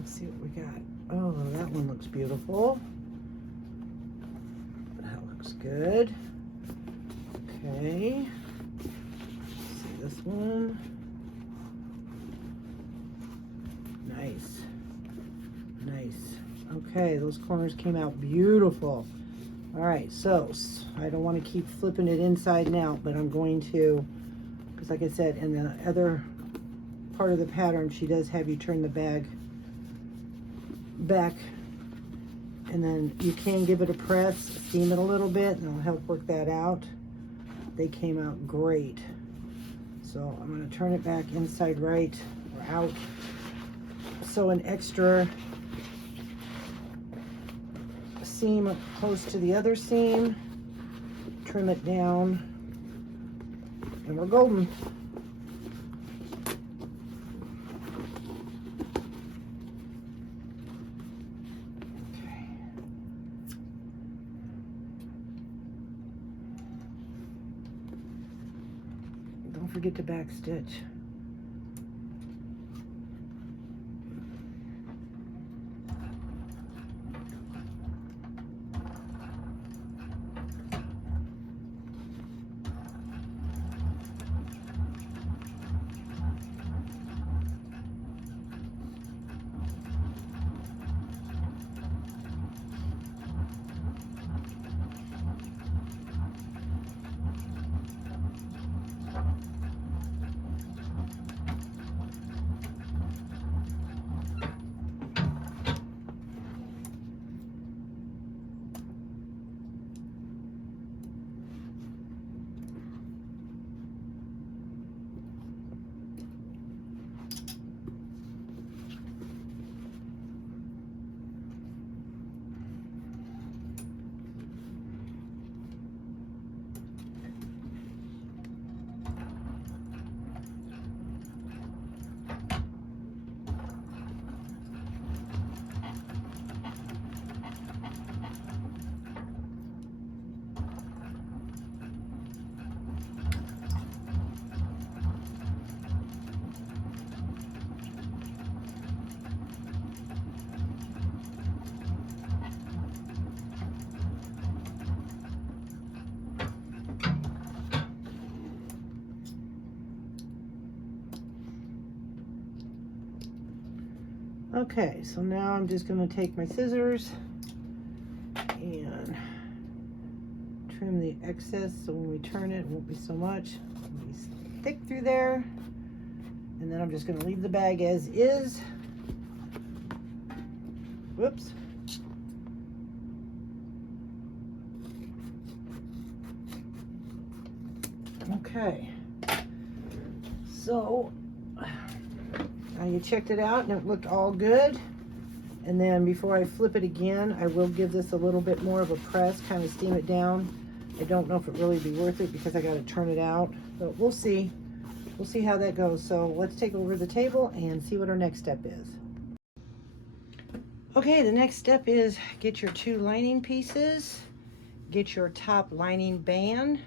See what we got. Oh, that one looks beautiful. That looks good. Okay. Let's see this one. Nice. Nice. Okay, those corners came out beautiful. All right, so I don't want to keep flipping it inside and out, but I'm going to, because like I said, in the other part of the pattern, she does have you turn the bag back, and then you can give it a press, steam it a little bit, and it'll help work that out. They came out great. So I'm going to turn it back inside right or out. Sew an extra seam up close to the other seam, trim it down, and we're golden. Don't forget to back stitch. Okay, so now I'm just going to take my scissors and trim the excess so when we turn it, it won't be so much. It'll be thick through there. And then I'm just going to leave the bag as is. Whoops. Okay. So you checked it out and it looked all good. And then before I flip it again, I will give this a little bit more of a press, kind of steam it down. I don't know if it really be worth it because I got to turn it out, but we'll see. We'll see how that goes. So let's take over the table and see what our next step is. Okay, the next step is get your 2 lining pieces, get your top lining band,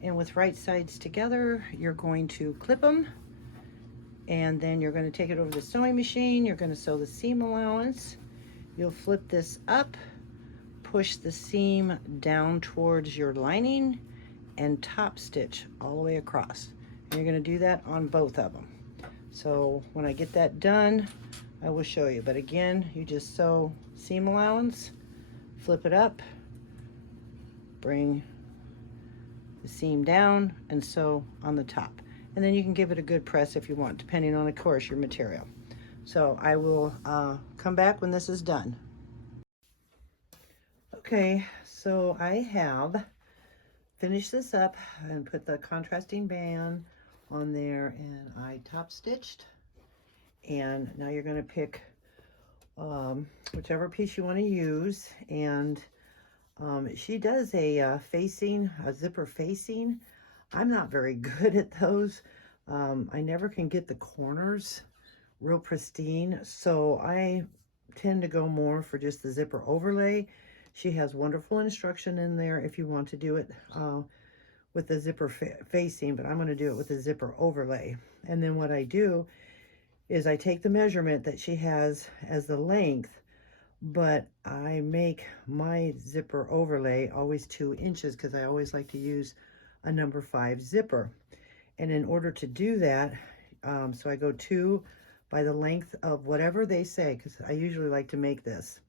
and with right sides together, you're going to clip them. And then you're going to take it over the sewing machine. You're going to sew the seam allowance. You'll flip this up, push the seam down towards your lining, and top stitch all the way across. And you're going to do that on both of them. So when I get that done, I will show you. But again, you just sew seam allowance, flip it up, bring the seam down, and sew on the top. And then you can give it a good press if you want, depending on, of course, your material. So I will come back when this is done. Okay, so I have finished this up and put the contrasting band on there, and I top stitched. And now you're going to pick whichever piece you want to use. And she does a zipper facing. I'm not very good at those. I never can get the corners real pristine, so I tend to go more for just the zipper overlay. She has wonderful instruction in there if you want to do it with the zipper facing, but I'm going to do it with the zipper overlay. And then what I do is I take the measurement that she has as the length, but I make my zipper overlay always 2 inches because I always like to use a number 5 zipper. And in order to do that, so I go 2 by the length of whatever they say, because I usually like to make this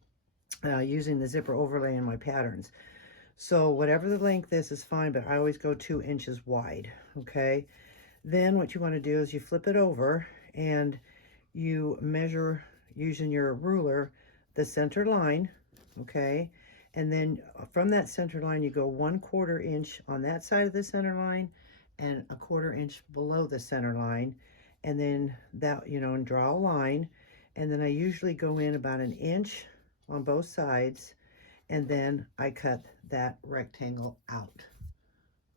using the zipper overlay in my patterns. So whatever the length is fine, but I always go 2 inches wide, okay? Then what you want to do is you flip it over and you measure using your ruler the center line, okay? And then from that center line, you go 1/4 inch on that side of the center line and 1/4 inch below the center line. And then that, and draw a line. And then I usually go in about 1 inch on both sides. And then I cut that rectangle out,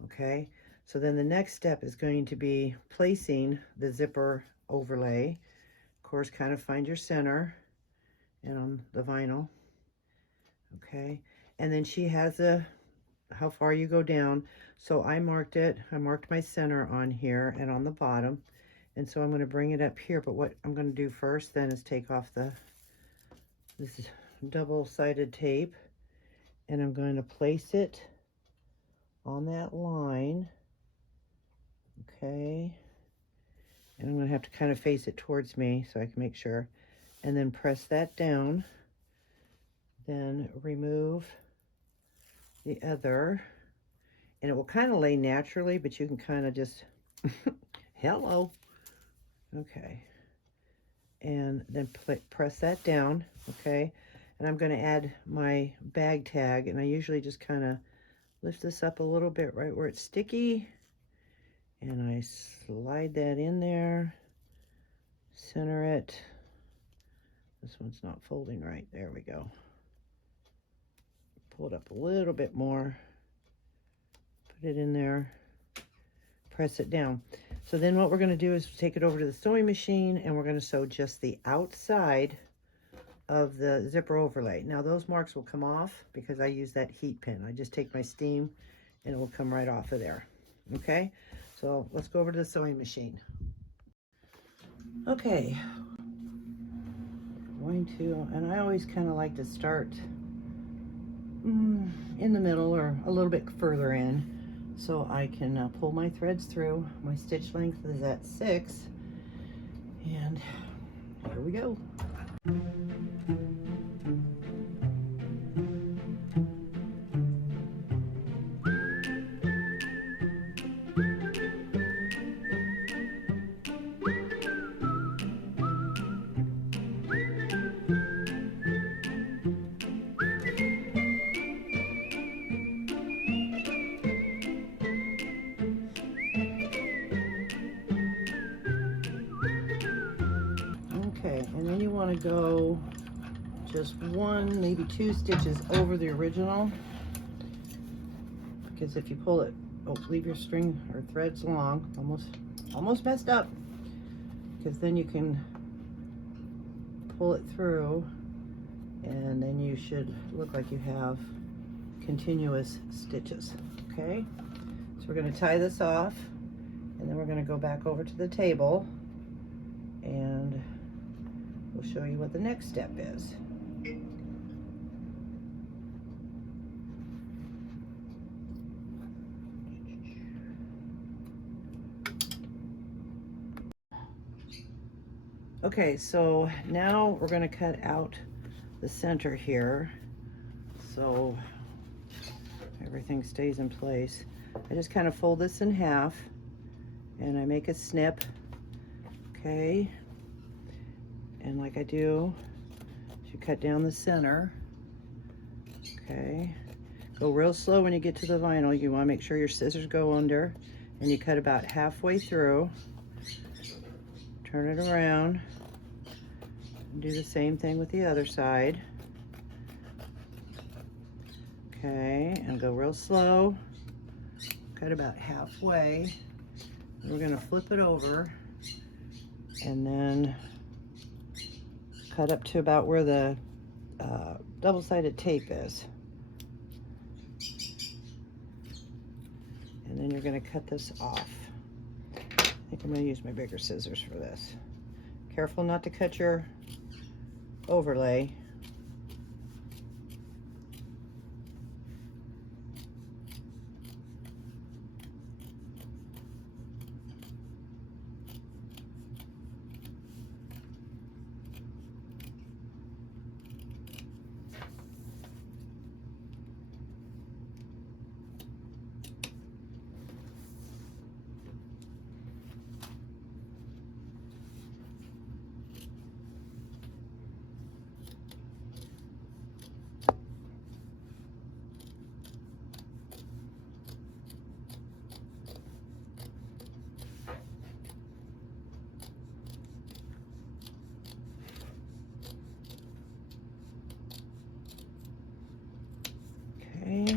okay? So then the next step is going to be placing the zipper overlay. Of course, kind of find your center and on the vinyl. Okay, and then she has how far you go down. So I marked my center on here and on the bottom. And so I'm going to bring it up here. But what I'm going to do first then is take off this double-sided tape. And I'm going to place it on that line. Okay. And I'm going to have to kind of face it towards me so I can make sure. And then press that down. Then remove the other, and it will kind of lay naturally, but you can kind of just hello, okay, and then press that down, okay. And I'm going to add my bag tag, and I usually just kind of lift this up a little bit right where it's sticky, and I slide that in there, center it. This one's not folding right. There we go. Pull it up a little bit more, put it in there, press it down. So then what we're going to do is take it over to the sewing machine, and we're going to sew just the outside of the zipper overlay. Now those marks will come off because I use that heat pin. I just take my steam and it will come right off of there. Okay, so let's go over to the sewing machine. Okay, and I always kind of like to start in the middle or a little bit further in so I can pull my threads through. My stitch length is at 6, and here we go. Okay, and then you want to go just one, maybe two stitches over the original, because if you pull it, oh, leave your string or threads long, almost messed up, because then you can pull it through, and then you should look like you have continuous stitches. Okay, so we're going to tie this off, and then we're going to go back over to the table, and we'll show you what the next step is. Okay, so now we're going to cut out the center here so everything stays in place. I just kind of fold this in half and I make a snip, okay, and like I do, you cut down the center, okay. Go real slow when you get to the vinyl. You want to make sure your scissors go under, and you cut about halfway through. Turn it around and do the same thing with the other side. Okay, and go real slow. Cut about halfway. And we're going to flip it over and then cut up to about where the double-sided tape is. And then you're going to cut this off. I think I'm going to use my bigger scissors for this. Careful not to cut your overlay. Okay.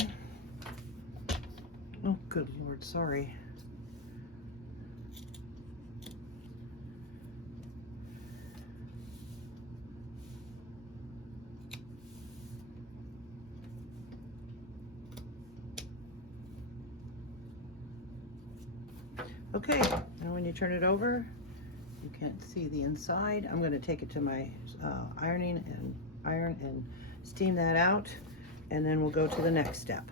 Oh, good Lord, sorry. Okay, now when you turn it over, you can't see the inside. I'm going to take it to my iron and steam that out, and then we'll go to the next step.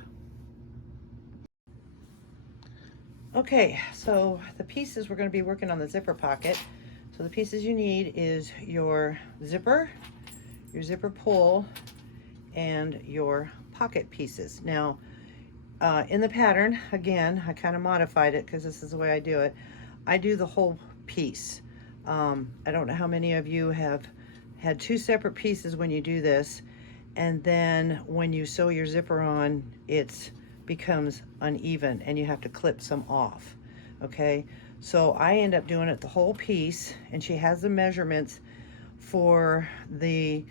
Okay, so the pieces, we're going to be working on the zipper pocket. So the pieces you need is your zipper pull, and your pocket pieces. Now, in the pattern, again, I kind of modified it because this is the way I do it. I do the whole piece. I don't know how many of you have had two separate pieces when you do this, and then when you sew your zipper on, it becomes uneven and you have to clip some off, okay? So I end up doing it the whole piece, and she has the measurements for the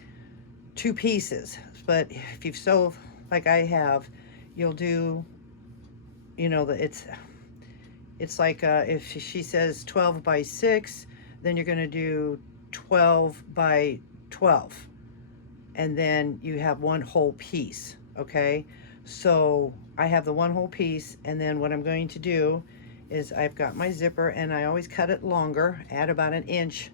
two pieces. But if you sew like I have, you'll do, you know, it's like if she says 12 by 6, then you're going to do 12 by 12, and then you have one whole piece, okay? So I have the one whole piece, and then what I'm going to do is I've got my zipper, and I always cut it longer, add about an inch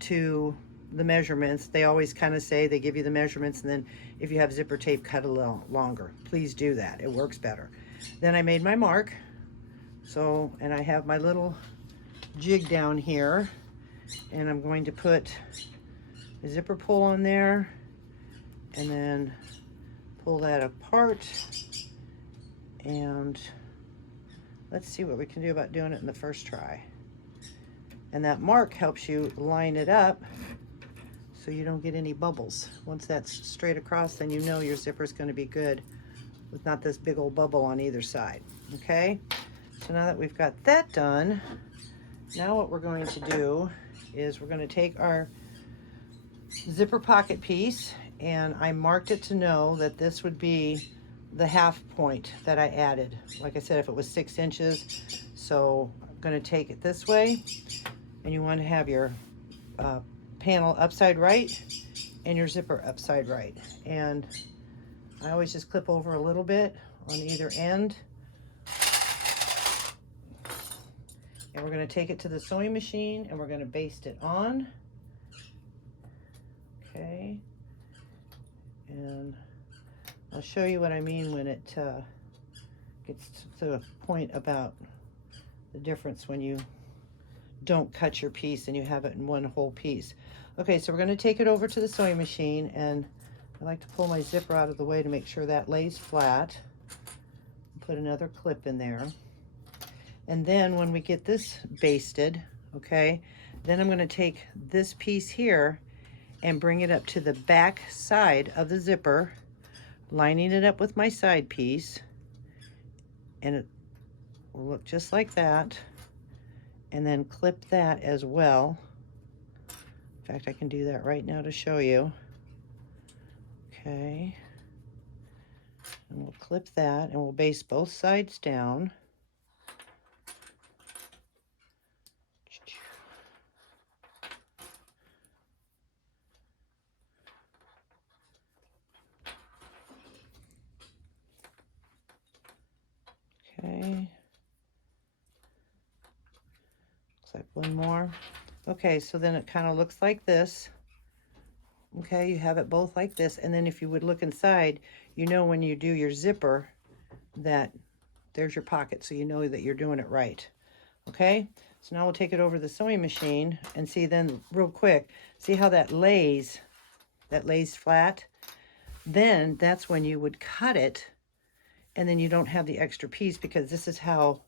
to the measurements. They always kind of say, they give you the measurements, and then if you have zipper tape, cut a little longer. Please do that, it works better. Then I made my mark, so, and I have my little jig down here, and I'm going to put a zipper pull on there, and then pull that apart. And let's see what we can do about doing it in the first try. And that mark helps you line it up so you don't get any bubbles. Once that's straight across, then you know your zipper is going to be good with not this big old bubble on either side. Okay, so now that we've got that done, now what we're going to do is we're going to take our zipper pocket piece, and I marked it to know that this would be the half point that I added. Like I said, if it was 6 inches, so I'm going to take it this way, and you want to have your panel upside right and your zipper upside right. And I always just clip over a little bit on either end. And we're going to take it to the sewing machine and we're going to baste it on. Okay. And I'll show you what I mean when it gets to the point about the difference when you don't cut your piece and you have it in one whole piece. Okay, so we're going to take it over to the sewing machine, and I like to pull my zipper out of the way to make sure that lays flat. Put another clip in there. And then when we get this basted, okay, then I'm going to take this piece here and bring it up to the back side of the zipper, lining it up with my side piece, and it will look just like that. And then clip that as well. In fact, I can do that right now to show you. Okay. And we'll clip that and we'll baste both sides down. Okay. Looks like one more. Okay, so then it kind of looks like this. Okay, you have it both like this, and then if you would look inside, you know when you do your zipper that there's your pocket, so you know that you're doing it right. Okay, so now we'll take it over to the sewing machine and see then real quick, see how that lays flat? Then that's when you would cut it, and then you don't have the extra piece, because this is how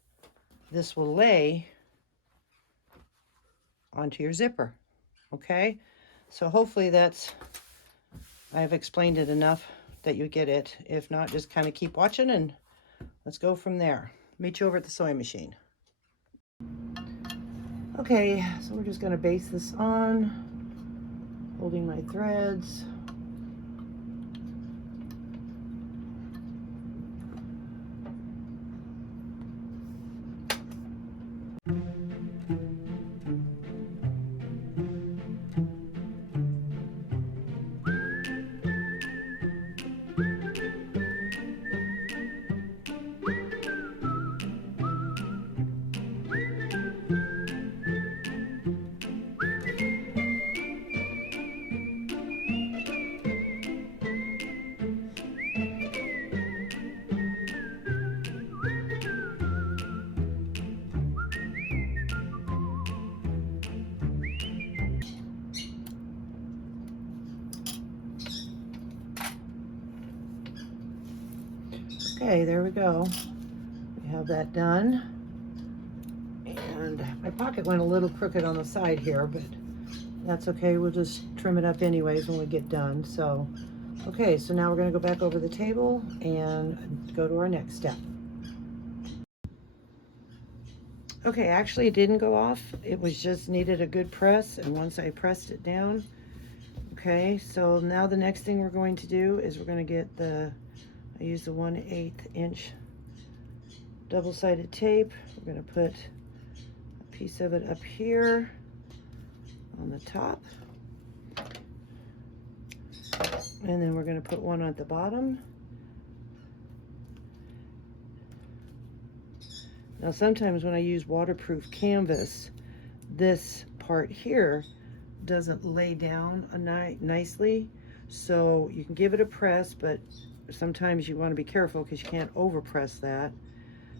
this will lay onto your zipper. Okay, so hopefully I've explained it enough that you get it. If not, just kind of keep watching and let's go from there. Meet you over at the sewing machine. Okay, so we're just going to baste this on, holding my threads. Okay, there we go. We have that done. And my pocket went a little crooked on the side here, but that's okay. We'll just trim it up anyways when we get done. So, okay, so now we're going to go back over the table and go to our next step. Okay, actually it didn't go off. It was just needed a good press, and once I pressed it down, okay, so now the next thing we're going to do is we're going to get I use the 1/8 inch double-sided tape. We're going to put a piece of it up here on the top, and then we're going to put one at the bottom. Now sometimes when I use waterproof canvas, this part here doesn't lay down nicely, so you can give it a press, but sometimes you want to be careful because you can't overpress that.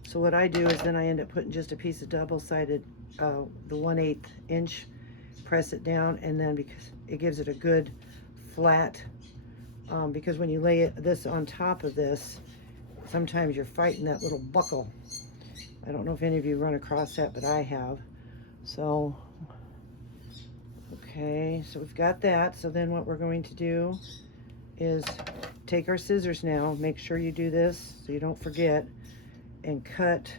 So what I do is then I end up putting just a piece of double-sided, the 1/8 inch, press it down, and then because it gives it a good flat, because when you lay this on top of this, sometimes you're fighting that little buckle. I don't know if any of you run across that, but I have. So, okay, so we've got that. So then what we're going to do is take our scissors now. Make sure you do this so you don't forget, and cut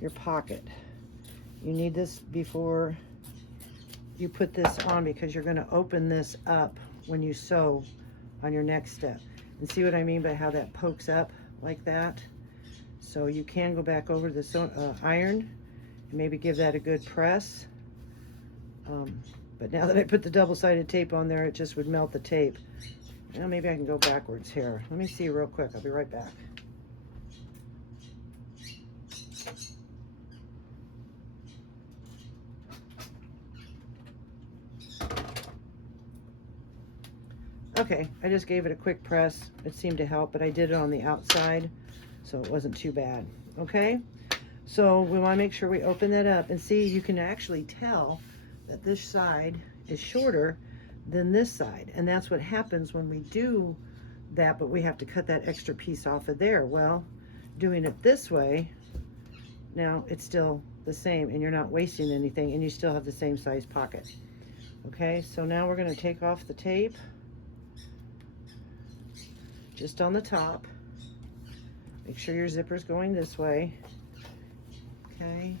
your pocket. You need this before you put this on, because you're going to open this up when you sew on your next step. And see what I mean by how that pokes up like that? So you can go back over the iron and maybe give that a good press. But now that I put the double-sided tape on there, it just would melt the tape. Now maybe I can go backwards here. Let me see real quick. I'll be right back. Okay, I just gave it a quick press. It seemed to help, but I did it on the outside, so it wasn't too bad. Okay, so we want to make sure we open that up, and see, you can actually tell that this side is shorter than this side, and that's what happens when we do that, but we have to cut that extra piece off of there. Well, doing it this way, now it's still the same, and you're not wasting anything, and you still have the same size pocket. Okay, so now we're going to take off the tape just on the top. Make sure your zipper's going this way. Okay,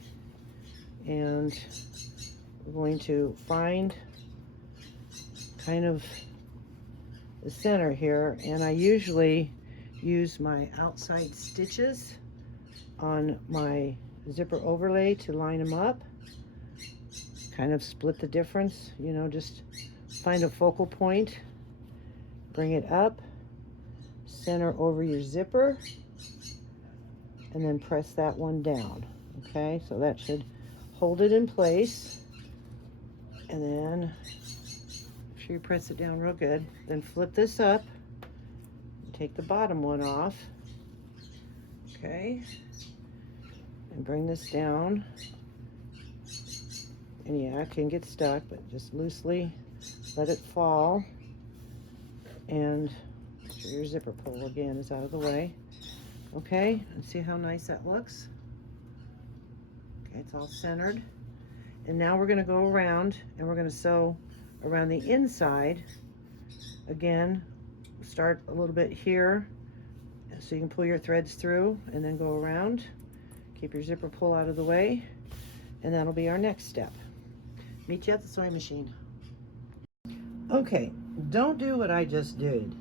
and we're going to find kind of the center here, and I usually use my outside stitches on my zipper overlay to line them up, kind of split the difference, you know, just find a focal point, bring it up, center over your zipper, and then press that one down. Okay, so that should hold it in place, and then make sure you press it down real good. Then flip this up, take the bottom one off, okay, and bring this down. And yeah, it can get stuck, but just loosely let it fall, and make sure your zipper pull again is out of the way. Okay, and see how nice that looks? Okay, it's all centered. And now we're going to go around, and we're going to sew around the inside. Again, start a little bit here so you can pull your threads through, and then go around. Keep your zipper pull out of the way, and that'll be our next step. Meet you at the sewing machine. Okay, don't do what I just did.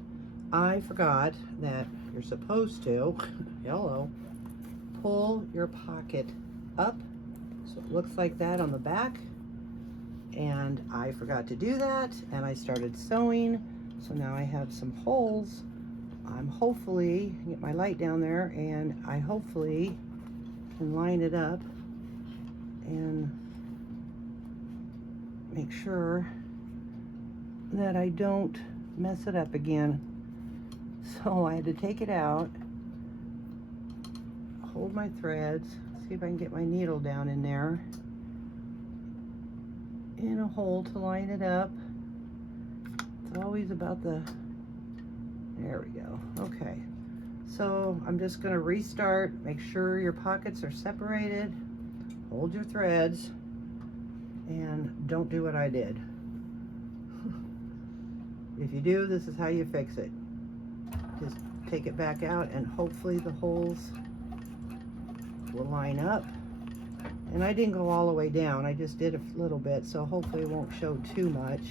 I forgot that you're supposed to, hello, pull your pocket up so it looks like that on the back, and I forgot to do that, and I started sewing, so now I have some holes. I'm hopefully, get my light down there, and I hopefully can line it up and make sure that I don't mess it up again. So I had to take it out, hold my threads, see if I can get my needle down in there, in a hole to line it up. It's always about the, there we go. Okay, so I'm just going to restart. Make sure your pockets are separated, hold your threads, and don't do what I did. If you do, this is how you fix it. Just take it back out, and hopefully the holes will line up. And I didn't go all the way down, I just did a little bit, so hopefully it won't show too much.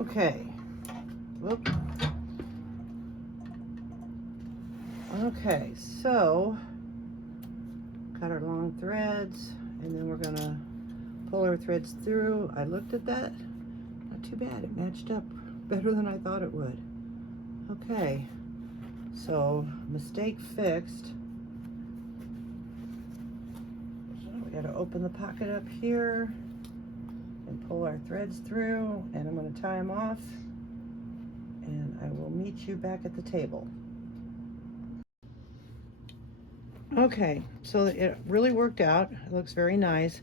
Okay, Whoop. Okay, so cut our long threads, and then we're gonna pull our threads through. I looked at that, not too bad, it matched up better than I thought it would. Okay, so mistake fixed. So we gotta open the pocket up here and pull our threads through, and I'm gonna tie them off, and I will meet you back at the table. Okay, so it really worked out. It looks very nice.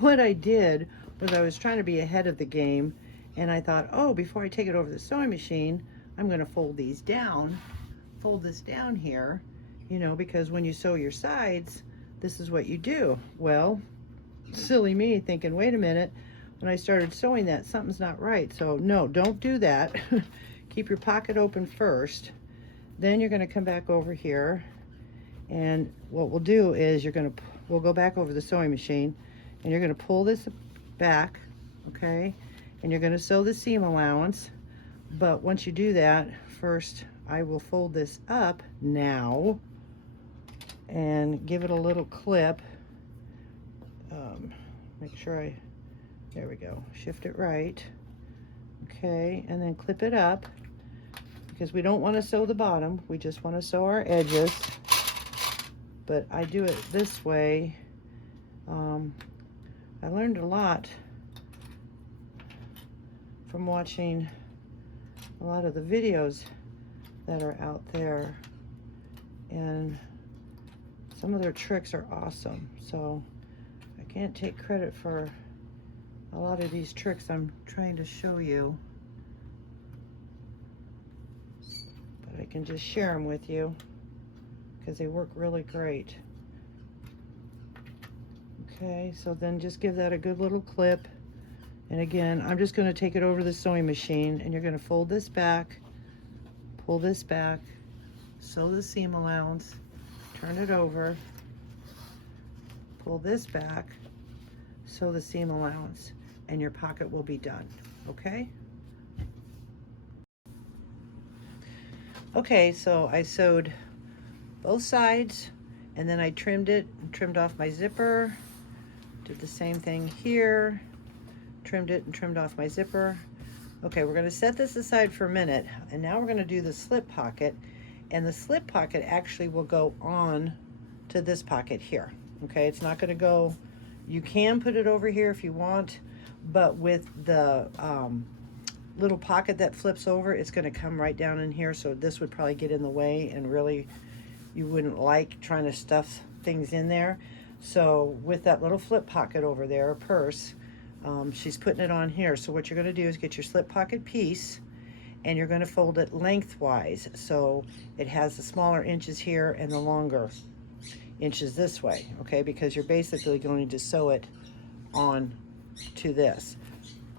What I did was I was trying to be ahead of the game, and I thought, oh, before I take it over the sewing machine, I'm going to fold these down, fold this down here, you know, because when you sew your sides, this is what you do. Well, silly me thinking, wait a minute, when I started sewing that, something's not right. So no, don't do that. Keep your pocket open first. Then you're going to come back over here, and what we'll do is we'll go back over the sewing machine, and you're going to pull this back, okay, and you're going to sew the seam allowance. But once you do that, first I will fold this up now and give it a little clip. Make sure there we go, shift it right, okay, and then clip it up, because we don't want to sew the bottom, we just want to sew our edges. But I do it this way. I learned a lot from watching a lot of the videos that are out there, and some of their tricks are awesome. So I can't take credit for a lot of these tricks I'm trying to show you, but I can just share them with you because they work really great. Okay, so then just give that a good little clip. And again, I'm just going to take it over the sewing machine, and you're going to fold this back, pull this back, sew the seam allowance, turn it over, pull this back, sew the seam allowance, and your pocket will be done. Okay? Okay, so I sewed both sides, and then I trimmed it and trimmed off my zipper. Did the same thing here, trimmed it and trimmed off my zipper. Okay, we're going to set this aside for a minute, and now we're going to do the slip pocket, and the slip pocket actually will go on to this pocket here. Okay, it's not going to go, you can put it over here if you want, but with the little pocket that flips over, it's going to come right down in here, so this would probably get in the way, and really you wouldn't like trying to stuff things in there. So with that little flip pocket over there, a purse, she's putting it on here. So what you're going to do is get your slip pocket piece, and you're going to fold it lengthwise, so it has the smaller inches here and the longer inches this way, okay, because you're basically going to sew it on to this.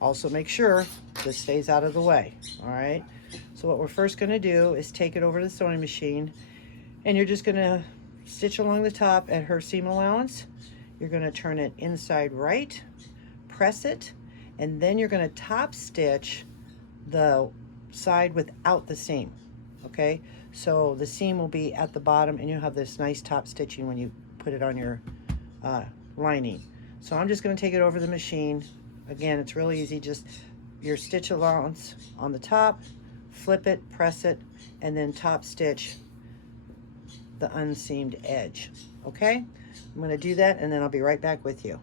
Also make sure this stays out of the way. All right, so what we're first going to do is take it over to the sewing machine, and you're just going to stitch along the top at her seam allowance. You're going to turn it inside right, press it, and then you're going to top stitch the side without the seam. Okay, so the seam will be at the bottom, and you'll have this nice top stitching when you put it on your lining. So I'm just going to take it over the machine. Again, it's really easy, just your stitch allowance on the top, flip it, press it, and then top stitch the unseamed edge. Okay, I'm going to do that, and then I'll be right back with you.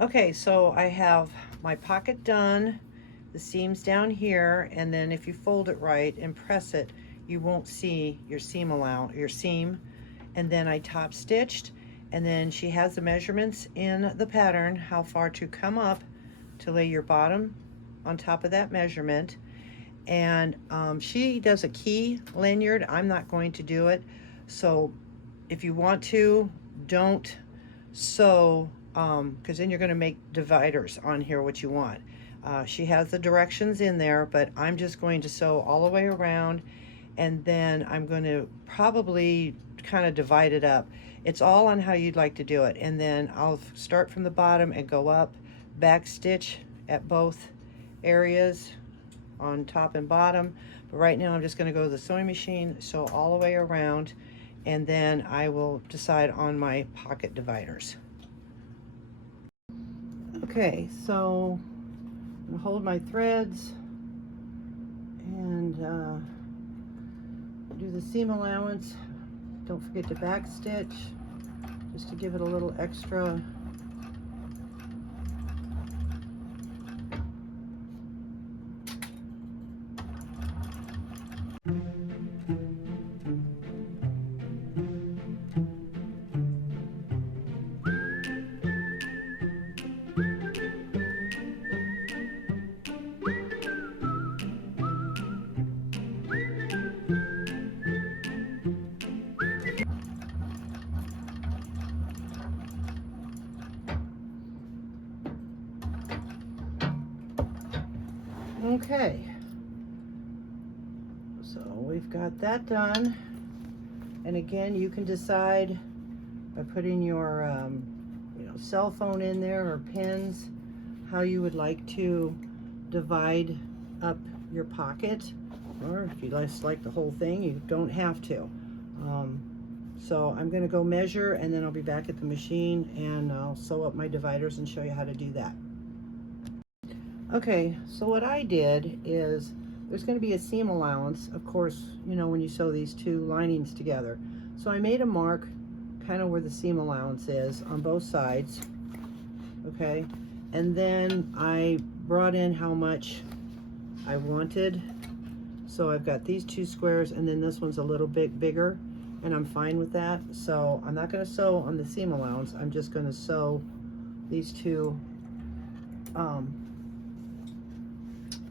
Okay, so I have my pocket done, the seams down here, and then if you fold it right and press it, you won't see your seam and then I top stitched, and then she has the measurements in the pattern how far to come up to lay your bottom on top of that measurement. And she does a key lanyard. I'm not going to do it, so if you want to, don't sew, because then you're going to make dividers on here what you want. She has the directions in there, but I'm just going to sew all the way around, and then I'm going to probably kind of divide it up. It's all on how you'd like to do it. And then I'll start from the bottom and go up, back stitch at both areas, on top and bottom, but right now I'm just going to go to the sewing machine, sew all the way around, and then I will decide on my pocket dividers. Okay, so I'm going to hold my threads and do the seam allowance. Don't forget to back stitch just to give it a little extra. Okay, so we've got that done, and again, you can decide by putting your cell phone in there or pins how you would like to divide up your pocket, or if you just like the whole thing, you don't have to. So I'm going to go measure, and then I'll be back at the machine and I'll sew up my dividers and show you how to do that. Okay, so what I did is there's going to be a seam allowance, of course, when you sew these two linings together. So I made a mark kind of where the seam allowance is on both sides, okay? And then I brought in how much I wanted. So I've got these two squares, and then this one's a little bit bigger, and I'm fine with that. So I'm not going to sew on the seam allowance. I'm just going to sew these two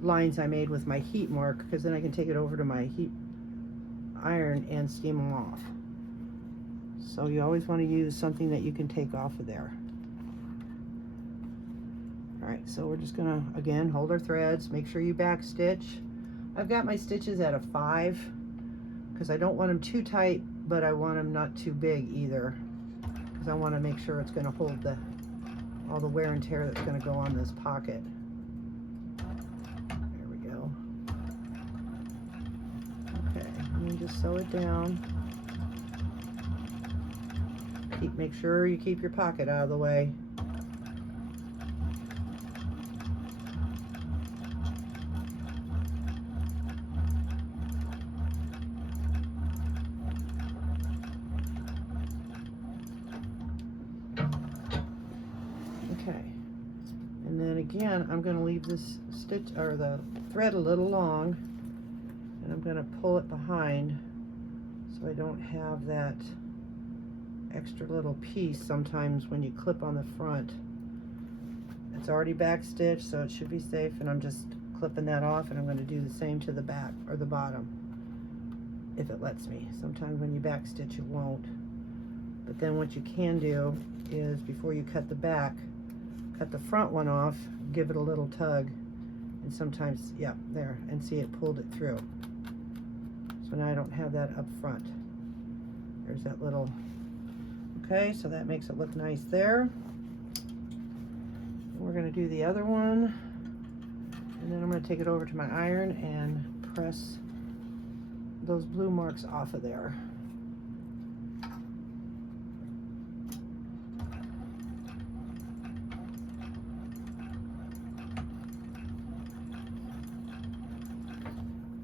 lines I made with my heat mark, because then I can take it over to my heat iron and steam them off. So you always want to use something that you can take off of there. All right, so we're just gonna, again, hold our threads, make sure you back stitch. I've got my stitches at a 5 because I don't want them too tight, but I want them not too big either, because I want to make sure it's going to hold all the wear and tear that's going to go on this pocket. There we go. Okay, and then just sew it down. Make sure you keep your pocket out of the way. Okay, and then again, I'm going to leave this stitch or the thread a little long, and I'm going to pull it behind so I don't have that extra little piece sometimes when you clip on the front. It's already back stitched, so it should be safe, and I'm just clipping that off, and I'm going to do the same to the back or the bottom if it lets me. Sometimes when you back stitch it won't, but then what you can do is before you cut the back, cut the front one off, give it a little tug, and sometimes, yeah, there, and see it pulled it through. So now I don't have that up front. There's that little. Okay, so that makes it look nice there. We're going to do the other one, and then I'm going to take it over to my iron and press those blue marks off of there.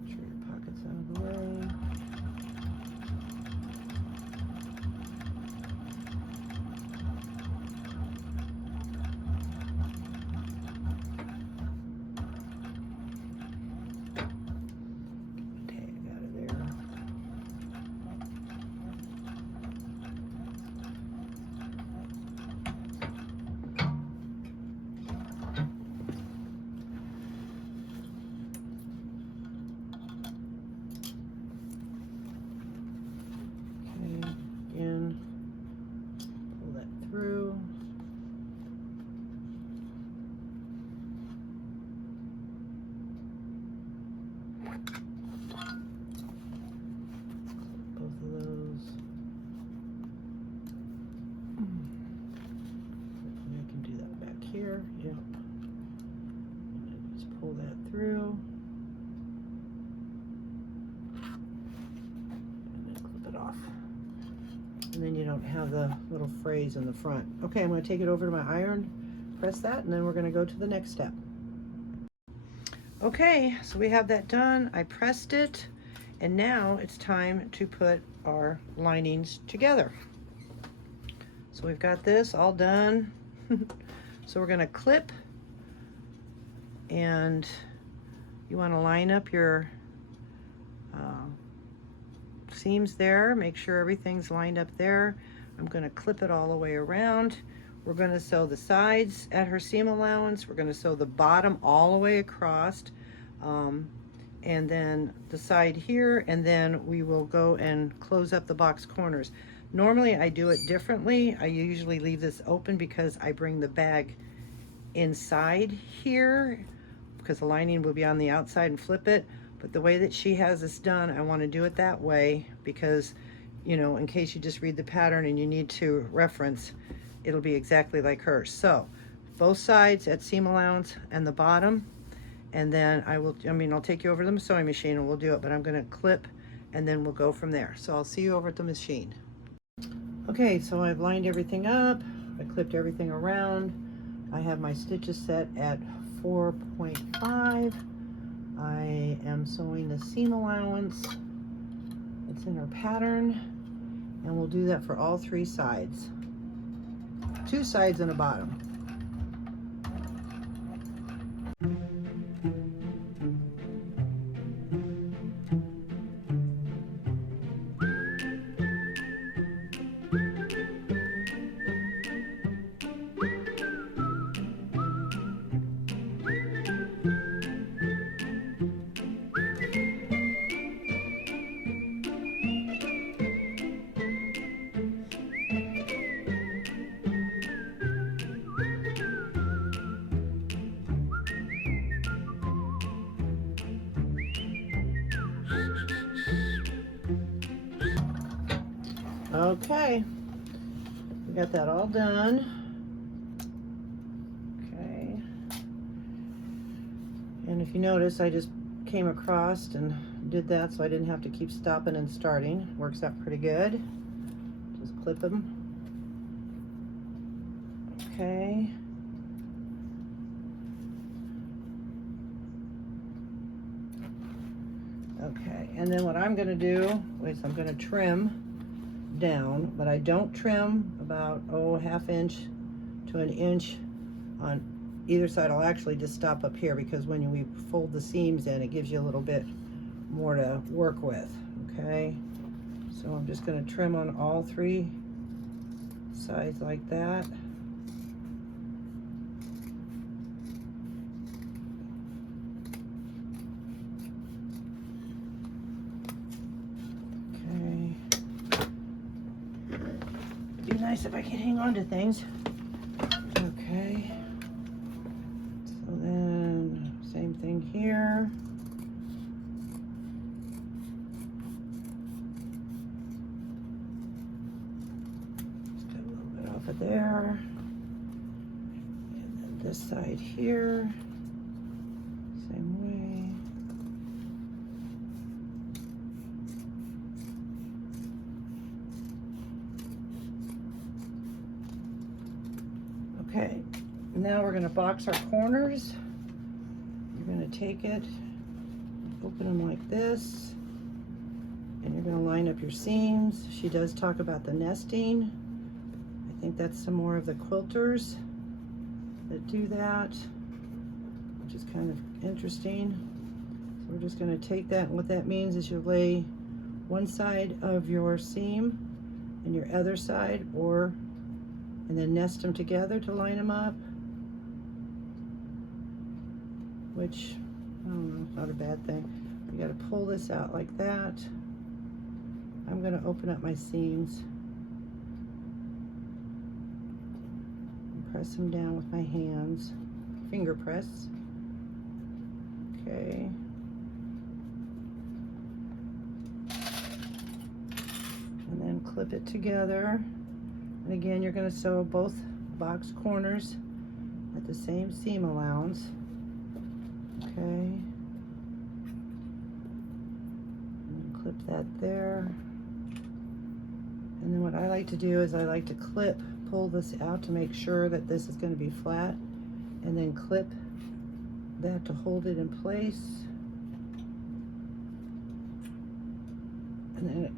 Make sure your pocket's out of the way. Again, pull that through. Both of those. I can do that back here. Yep. Just pull that through. have the little phrase in the front. Okay, I'm going to take it over to my iron, press that, and then we're going to go to the next step. Okay, so we have that done. I pressed it, and now it's time to put our linings together. So we've got this all done. So we're going to clip, and you want to line up your seams there. Make sure everything's lined up there. I'm going to clip it all the way around. We're going to sew the sides at her seam allowance. We're going to sew the bottom all the way across, and then the side here, and then we will go and close up the box corners. Normally I do it differently. I usually leave this open because I bring the bag inside here because the lining will be on the outside, and flip it. But the way that she has this done, I want to do it that way because, you know, in case you just read the pattern and you need to reference, it'll be exactly like hers. So both sides at seam allowance and the bottom, and then I'll take you over to the sewing machine and we'll do it, but I'm going to clip and then we'll go from there. So I'll see you over at the machine. Okay, so I've lined everything up. I clipped everything around. I have my stitches set at 4.5. I am sewing the seam allowance. It's in her pattern, and we'll do that for all 3 sides. 2 sides and a bottom. Okay, we got that all done. Okay, and if you notice, I just came across and did that so I didn't have to keep stopping and starting. Works out pretty good. Just clip them. Okay. Okay, and then what I'm going to do is I'm going to trim down, but I don't trim about ½ inch to 1 inch on either side. I'll actually just stop up here because when we fold the seams in, it gives you a little bit more to work with. Okay, so I'm just going to trim on all 3 sides like that. Nice if I can hang on to things. Okay, so then same thing here. Just got a little bit off of there, and then this side here, same way. Okay, now we're going to box our corners. You're going to take it, open them like this, and you're going to line up your seams. She does talk about the nesting. I think that's some more of the quilters that do that, which is kind of interesting. So we're just going to take that, and what that means is you lay one side of your seam and your other side, and then nest them together to line them up, which, I don't know, it's not a bad thing. You got to pull this out like that. I'm going to open up my seams and press them down with my hands, finger press. Okay. And then clip it together. And again, you're going to sew both box corners at the same seam allowance. Okay. And clip that there. And then what I like to do is I like to pull this out to make sure that this is going to be flat, and then clip that to hold it in place. And then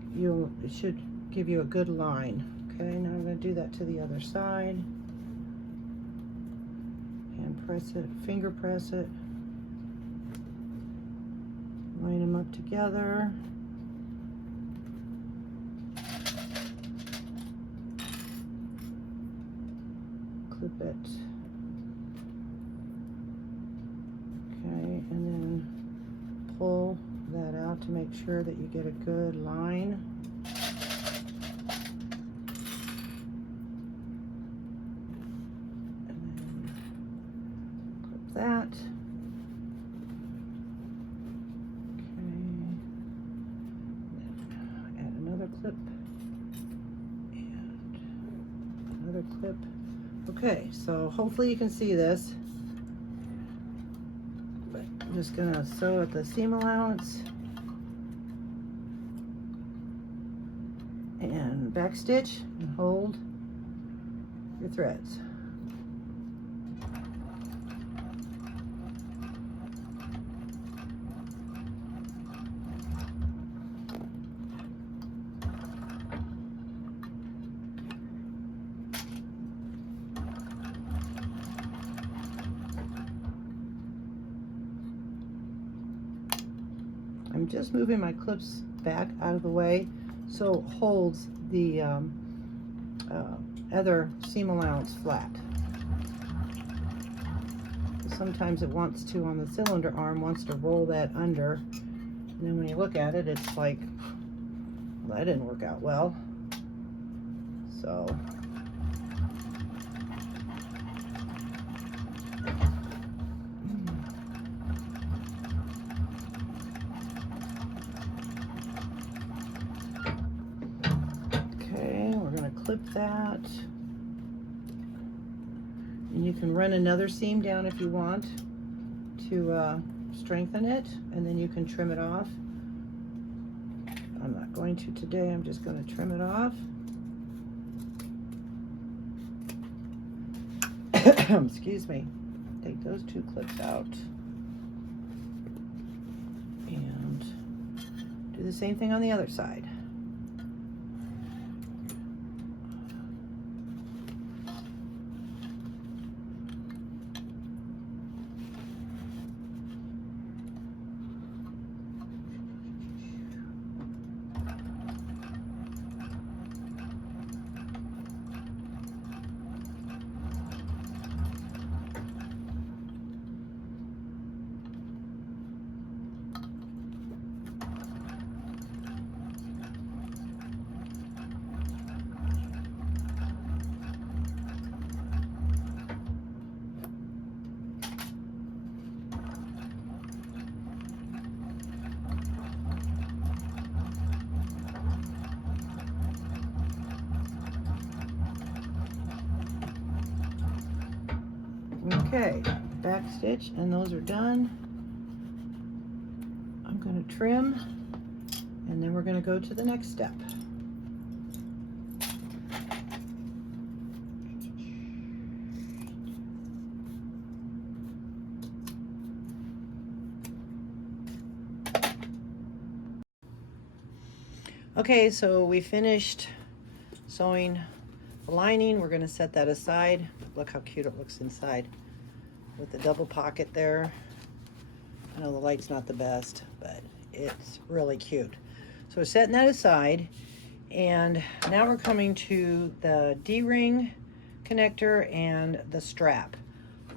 it should give you a good line. Okay, now I'm going to do that to the other side. And press it, finger press it. Line them up together. Clip it. Okay, and then pull that out to make sure that you get a good line. And then clip that. Okay. Then add another clip and another clip. Okay, so hopefully you can see this. But I'm just gonna sew at the seam allowance and back stitch and hold your threads. I'm just moving my clips back out of the way so it holds the other seam allowance flat. Sometimes it wants to, on the cylinder arm, wants to roll that under, and then when you look at it, it's like, well, that didn't work out well. So clip that, and you can run another seam down if you want to strengthen it, and then you can trim it off. I'm not going to today, I'm just going to trim it off. Excuse me. Take those two clips out and do the same thing on the other side. Okay, back stitch, and those are done. I'm going to trim, and then we're going to go to the next step. Okay, so we finished sewing the lining. We're going to set that aside. Look how cute it looks inside with the double pocket there. I know the light's not the best, but it's really cute. So we're setting that aside, and now we're coming to the D-ring connector and the strap.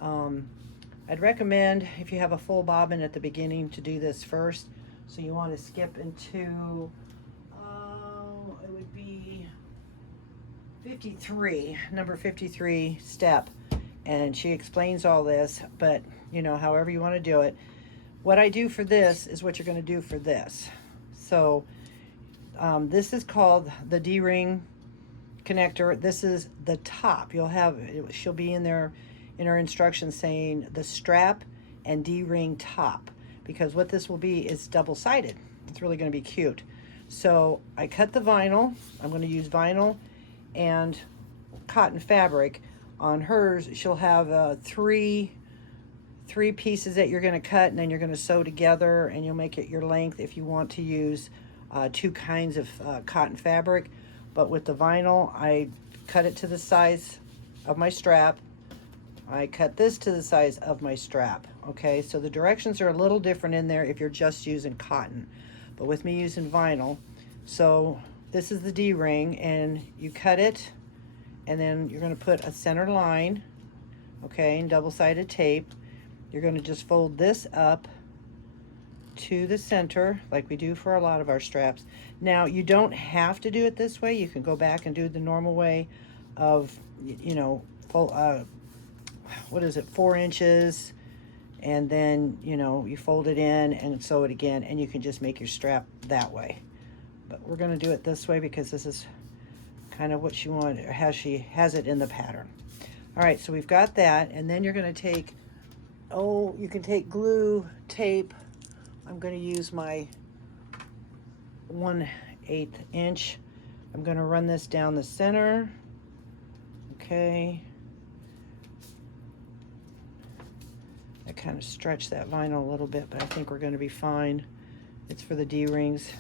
I'd recommend, if you have a full bobbin at the beginning, to do this first. So you want to skip into, it would be 53, number 53 step, and she explains all this, but you know, however you want to do it. What I do for this is what you're going to do for this. So this is called the D-ring connector. This is the top. She'll be in there in her instructions saying the strap and D-ring top, because what this will be is double-sided. It's really going to be cute. So I cut the vinyl. I'm going to use vinyl and cotton fabric. On hers, she'll have three pieces that you're going to cut, and then you're going to sew together, and you'll make it your length if you want to use two kinds of cotton fabric. But with the vinyl, I cut it to the size of my strap. I cut this to the size of my strap. Okay, so the directions are a little different in there if you're just using cotton, but with me using vinyl. So this is the D-ring, and you cut it, and then you're going to put a center line, okay, and double-sided tape. You're going to just fold this up to the center like we do for a lot of our straps. Now, you don't have to do it this way. You can go back and do the normal way of, you know, what is it, 4 inches, and then, you know, you fold it in and sew it again, and you can just make your strap that way. But we're going to do it this way because this is kind of what she wanted, or how she has it in the pattern. All right, so we've got that, and then you're going to take, oh, you can take glue, tape. I'm going to use my 1/8 inch. I'm going to run this down the center. Okay. I kind of stretch that vinyl a little bit, but I think we're going to be fine. It's for the D-rings.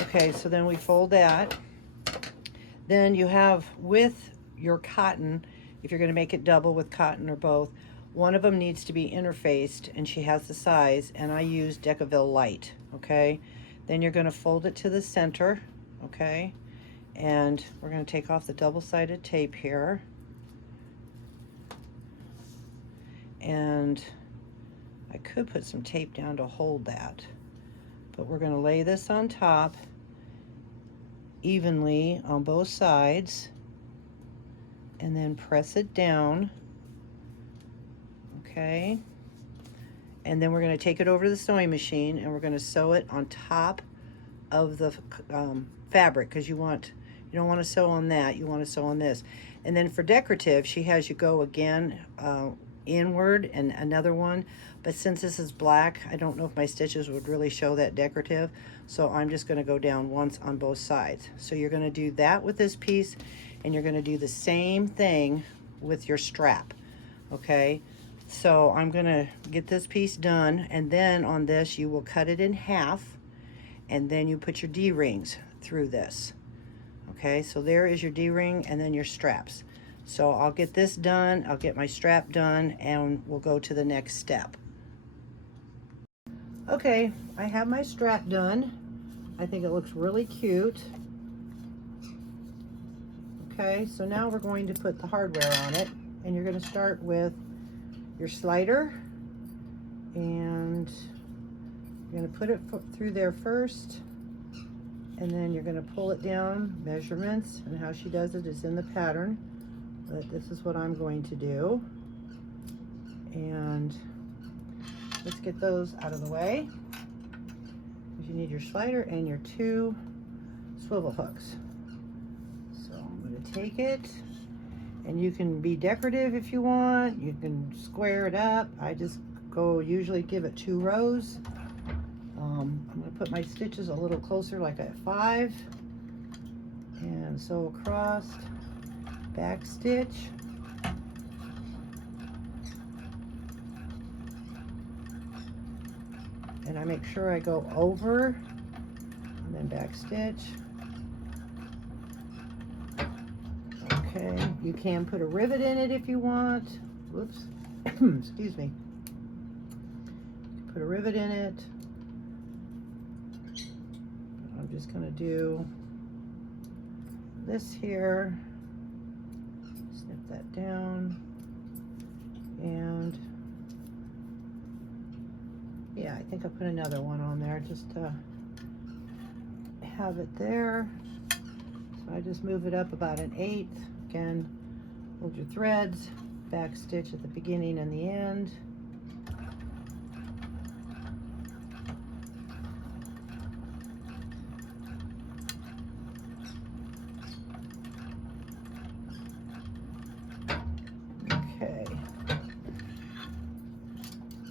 Okay, so then we fold that. Then you have, with your cotton, if you're going to make it double with cotton or both, one of them needs to be interfaced, and she has the size, and I use Decaville Light, okay? Then you're going to fold it to the center, okay? And we're going to take off the double-sided tape here. And I could put some tape down to hold that, but we're going to lay this on top evenly on both sides, and then press it down. Okay, and then we're going to take it over to the sewing machine, and we're going to sew it on top of the fabric, because you don't want to sew on that, you want to sew on this. And then for decorative, she has you go again inward and another one, but since this is black, I don't know if my stitches would really show that decorative, so I'm just going to go down once on both sides. So you're going to do that with this piece, and you're going to do the same thing with your strap. Okay, so I'm going to get this piece done, and then on this you will cut it in half, and then you put your D-rings through this. Okay, so there is your D-ring and then your straps. So I'll get this done, I'll get my strap done, and we'll go to the next step. Okay, I have my strap done. I think it looks really cute. Okay, so now we're going to put the hardware on it, and you're going to start with your slider, and you're going to put it through there first, and then you're going to pull it down. Measurements and how she does it is in the pattern, but this is what I'm going to do. And let's get those out of the way, because you need your slider and your 2 swivel hooks. So I'm going to take it, and you can be decorative if you want. You can square it up. I just usually give it 2 rows. I'm going to put my stitches a little closer, like at 5, and sew across, back stitch, and I make sure I go over and then back stitch. Okay, you can put a rivet in it if you want. Whoops, excuse me. Put a rivet in it. I'm just going to do this here, snip that down, and yeah, I think I'll put another one on there just to have it there. So I just move it up about 1/8. Again, hold your threads, back stitch at the beginning and the end. Okay,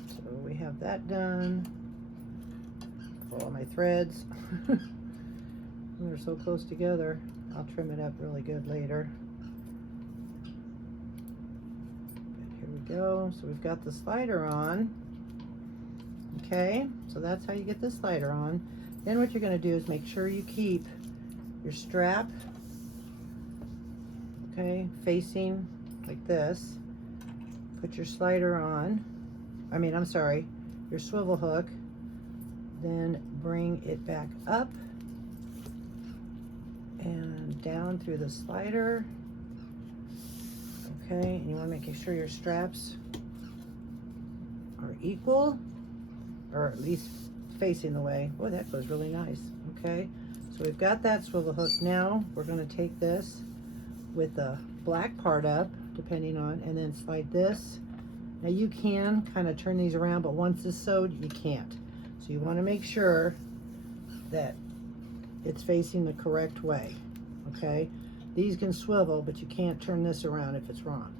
so we have that done. Follow my threads. they're so close together. I'll trim it up really good later. Here we go. So we've got the slider on. Okay, so that's how you get the slider on. Then what you're going to do is make sure you keep your strap, okay, facing like this. Put your slider on. I'm sorry, your swivel hook. Then bring it back up and down through the slider. Okay, and you want to make sure your straps are equal, or at least facing the way. Boy, that goes really nice. Okay, so we've got that swivel hook. Now we're going to take this with the black part up, depending on, and then slide this. Now you can kind of turn these around, but once it's sewed, you can't. So you want to make sure that it's facing the correct way. Okay, these can swivel, but you can't turn this around if it's wrong.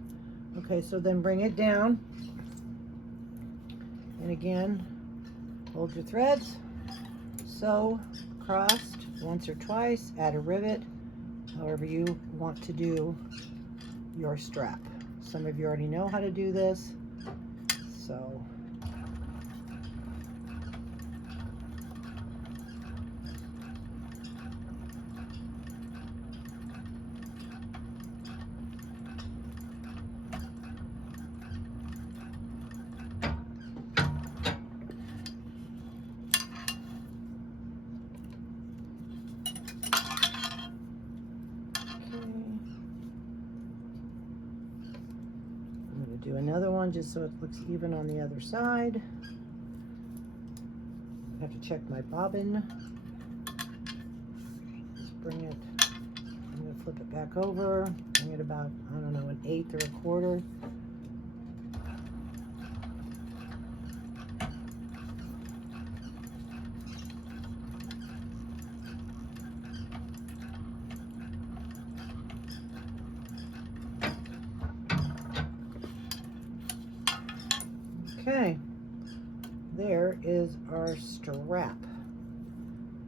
Okay, so then bring it down, and again, hold your threads, sew crossed once or twice, add a rivet, however you want to do your strap. Some of you already know how to do this, so do another one just so it looks even on the other side. I have to check my bobbin. Just bring it, I'm going to flip it back over, bring it about, I don't know, 1/8 or 1/4. Okay, there is our strap.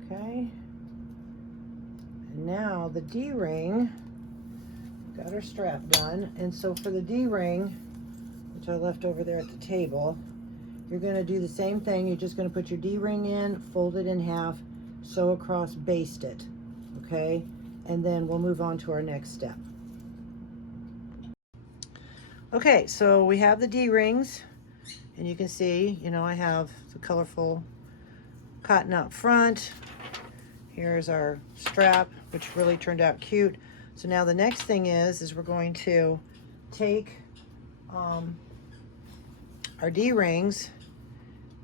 Okay, and now the D-ring, got our strap done. And so for the D-ring, which I left over there at the table, you're going to do the same thing. You're just going to put your D-ring in, fold it in half, sew across, baste it. Okay, and then we'll move on to our next step. Okay, so we have the D-rings. And you can see, you know, I have the colorful cotton up front. Here's our strap, which really turned out cute. So now the next thing is we're going to take our D-rings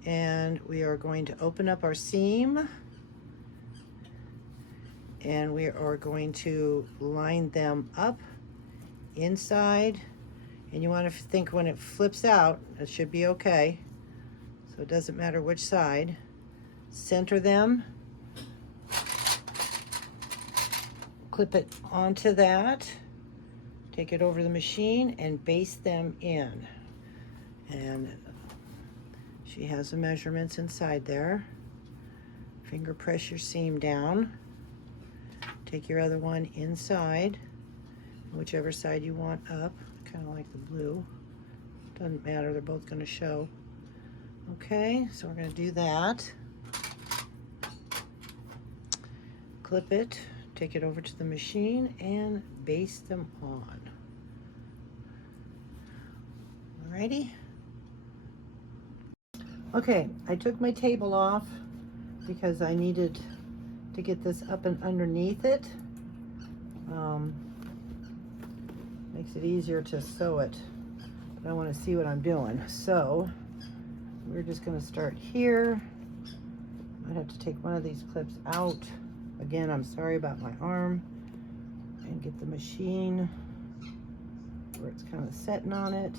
and we are going to open up our seam and we are going to line them up inside. And you want to think when it flips out, it should be okay. So it doesn't matter which side. Center them. Clip it onto that. Take it over the machine and baste them in. And she has the measurements inside there. Finger press your seam down. Take your other one inside, whichever side you want up. Kind of like the blue. Doesn't matter, they're both going to show. Okay, so we're going to do that. Clip it, take it over to the machine, and baste them on. Alrighty. Okay, I took my table off because I needed to get this up and underneath it. Makes it easier to sew it, but I want to see what I'm doing. So we're just going to start here. I'd have to take one of these clips out. Again, I'm sorry about my arm. And get the machine where it's kind of setting on it.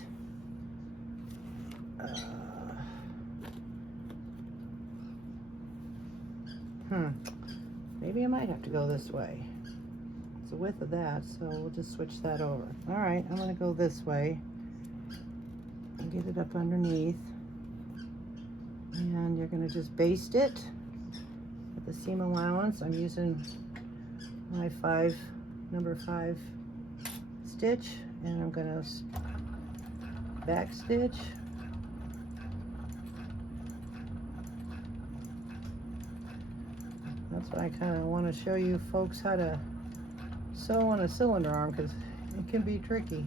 Maybe I might have to go this way. It's the width of that, so we'll just switch that over. All right, I'm gonna go this way and get it up underneath. And you're gonna just baste it with the seam allowance. I'm using my number 5 stitch, and I'm going to back stitch. That's what I kind of want to show you folks, how to sew on a cylinder arm, because it can be tricky.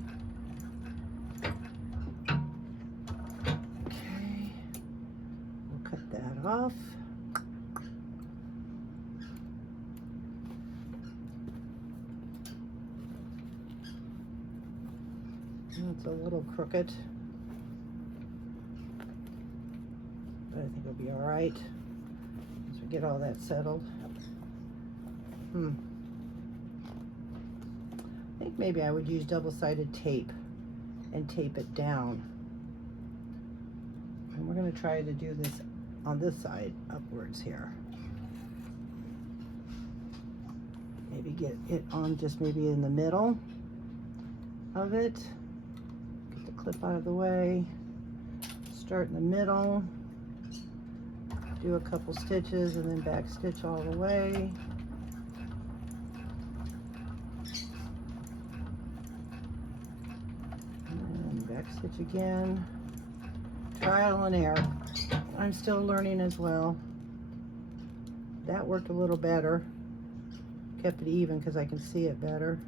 Okay, we'll cut that off. It's a little crooked, but I think it'll be all right once we get all that settled. I think maybe I would use double-sided tape and tape it down. And we're going to try to do this on this side upwards here. Maybe get it on just maybe in the middle of it. Get the clip out of the way. Start in the middle. Do a couple stitches and then back stitch all the way. And back stitch again. Trial and error. I'm still learning as well. That worked a little better. Kept it even because I can see it better.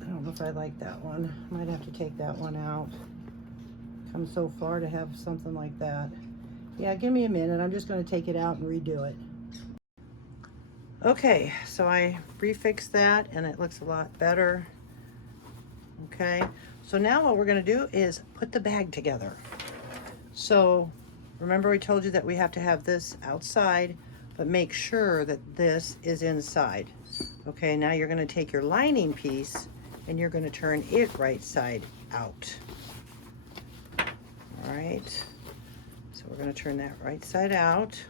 I don't know if I like that one. Might have to take that one out. Come so far to have something like that. Yeah, give me a minute. I'm just going to take it out and redo it. Okay, so I refixed that and it looks a lot better. Okay, so now what we're going to do is put the bag together. So remember we told you that we have to have this outside, but make sure that this is inside. Okay, now you're going to take your lining piece and you're going to turn it right side out. All right, so we're going to turn that right side out,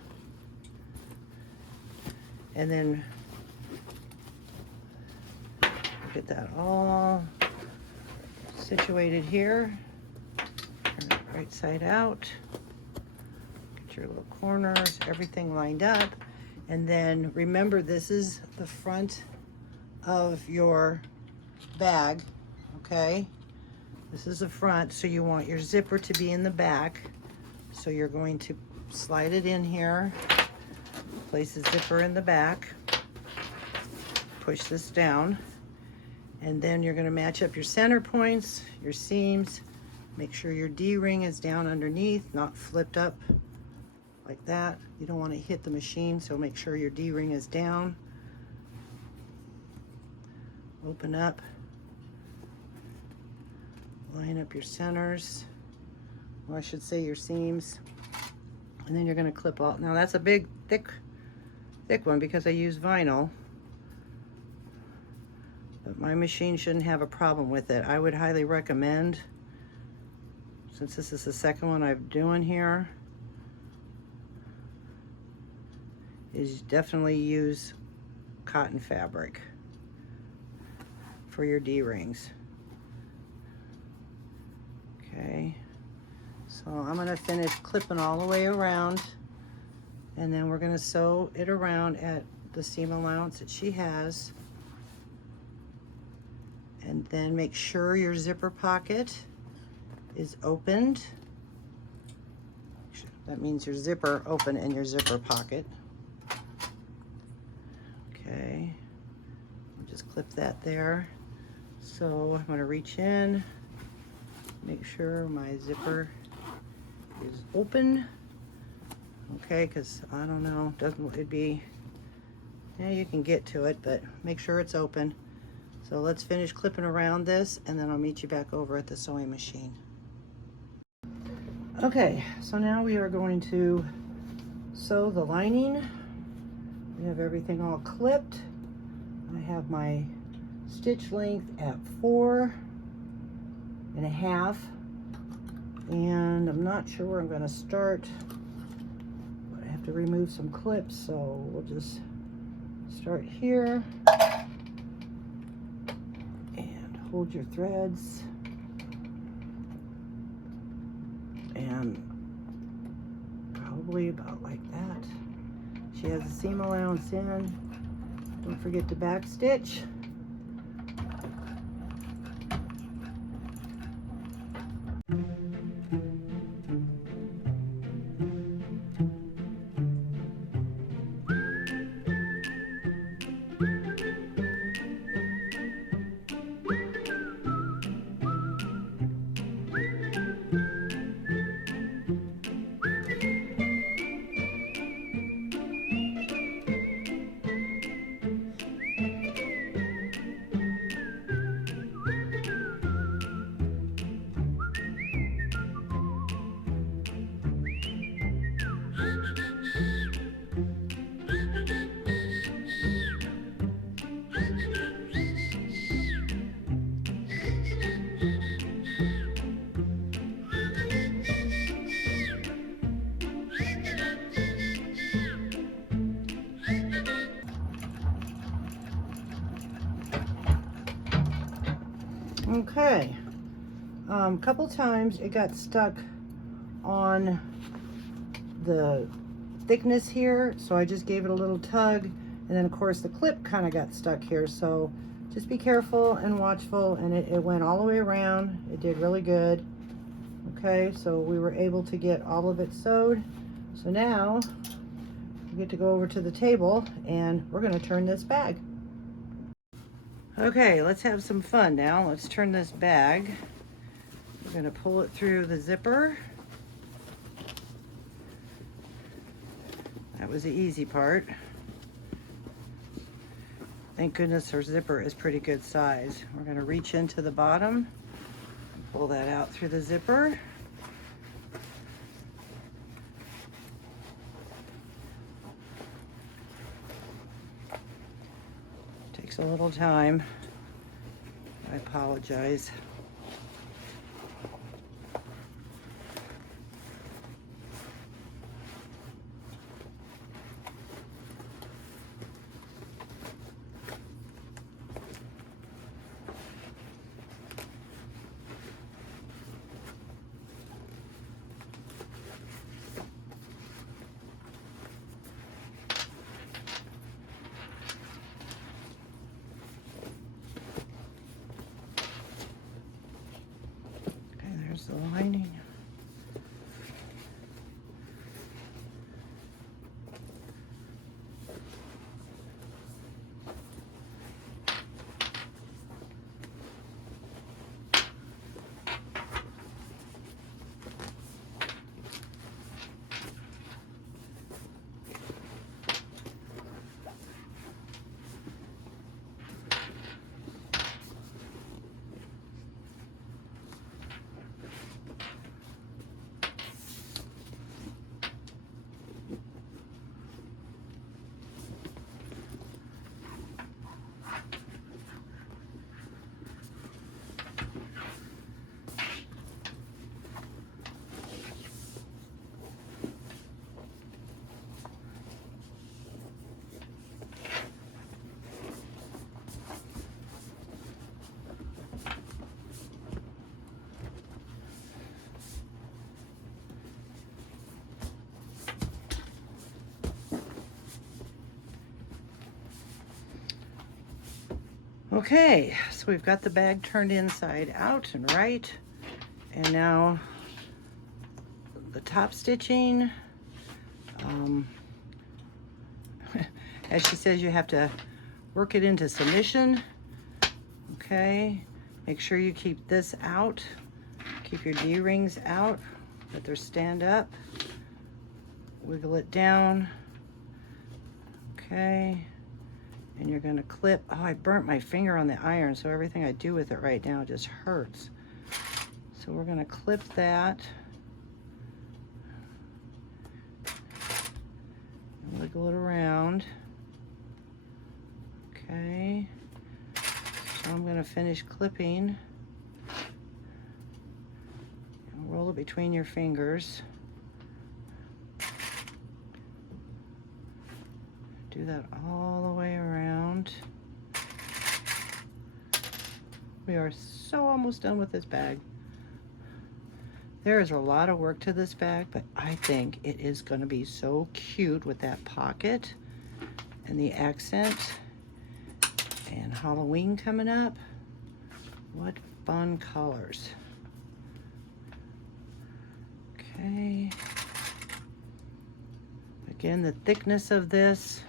and then get that all situated here. Turn it right side out. Get your little corners, everything lined up, and then remember this is the front of your bag, okay? This is the front, so you want your zipper to be in the back. So you're going to slide it in here, place the zipper in the back, push this down, and then you're going to match up your center points, your seams. Make sure your D-ring is down underneath, not flipped up like that. You don't want to hit the machine, so make sure your D-ring is down. Open up. Line up your centers, or I should say your seams, and then you're going to clip all. Now that's a big thick one because I use vinyl, but my machine shouldn't have a problem with it. I would highly recommend, since this is the second one I'm doing here, is definitely use cotton fabric for your D-rings. Okay, so I'm going to finish clipping all the way around, and then we're going to sew it around at the seam allowance that she has, and then make sure your zipper pocket is opened. That means your zipper open in your zipper pocket. Okay, I'll just clip that there. So I'm going to reach in, make sure my zipper is open. Okay, because I don't know, it'd be, yeah, you can get to it, but make sure it's open. So let's finish clipping around this, and then I'll meet you back over at the sewing machine. Okay, so now we are going to sew the lining. We have everything all clipped. I have my stitch length at 4.5, and I'm not sure where I'm going to start, but I have to remove some clips, so we'll just start here and hold your threads, and probably about like that. She has a seam allowance in. Don't forget to back stitch. Okay, couple times it got stuck on the thickness here, so I just gave it a little tug, and then of course the clip kind of got stuck here, so just be careful and watchful. And it went all the way around. It did really good. Okay, so we were able to get all of it sewed. So now we get to go over to the table and we're going to turn this bag. Okay, let's have some fun now. Let's turn this bag. We're going to pull it through the zipper. That was the easy part. Thank goodness our zipper is pretty good size. We're going to reach into the bottom and pull that out through the zipper. Takes a little time. I apologize. There's the lining. Okay, so we've got the bag turned inside out and right, and now the top stitching. As she says, you have to work it into submission. Okay, make sure you keep this out, keep your D-rings out, that they're stand up. Wiggle it down. Okay. And you're going to clip. Oh, I burnt my finger on the iron, so everything I do with it right now just hurts. So we're going to clip that. And wiggle it around. Okay. So I'm going to finish clipping. And roll it between your fingers. Do that all the way around. We are so almost done with this bag. There is a lot of work to this bag, but I think it is going to be so cute with that pocket and the accent and Halloween coming up. What fun colors. Okay. Again, the thickness of this,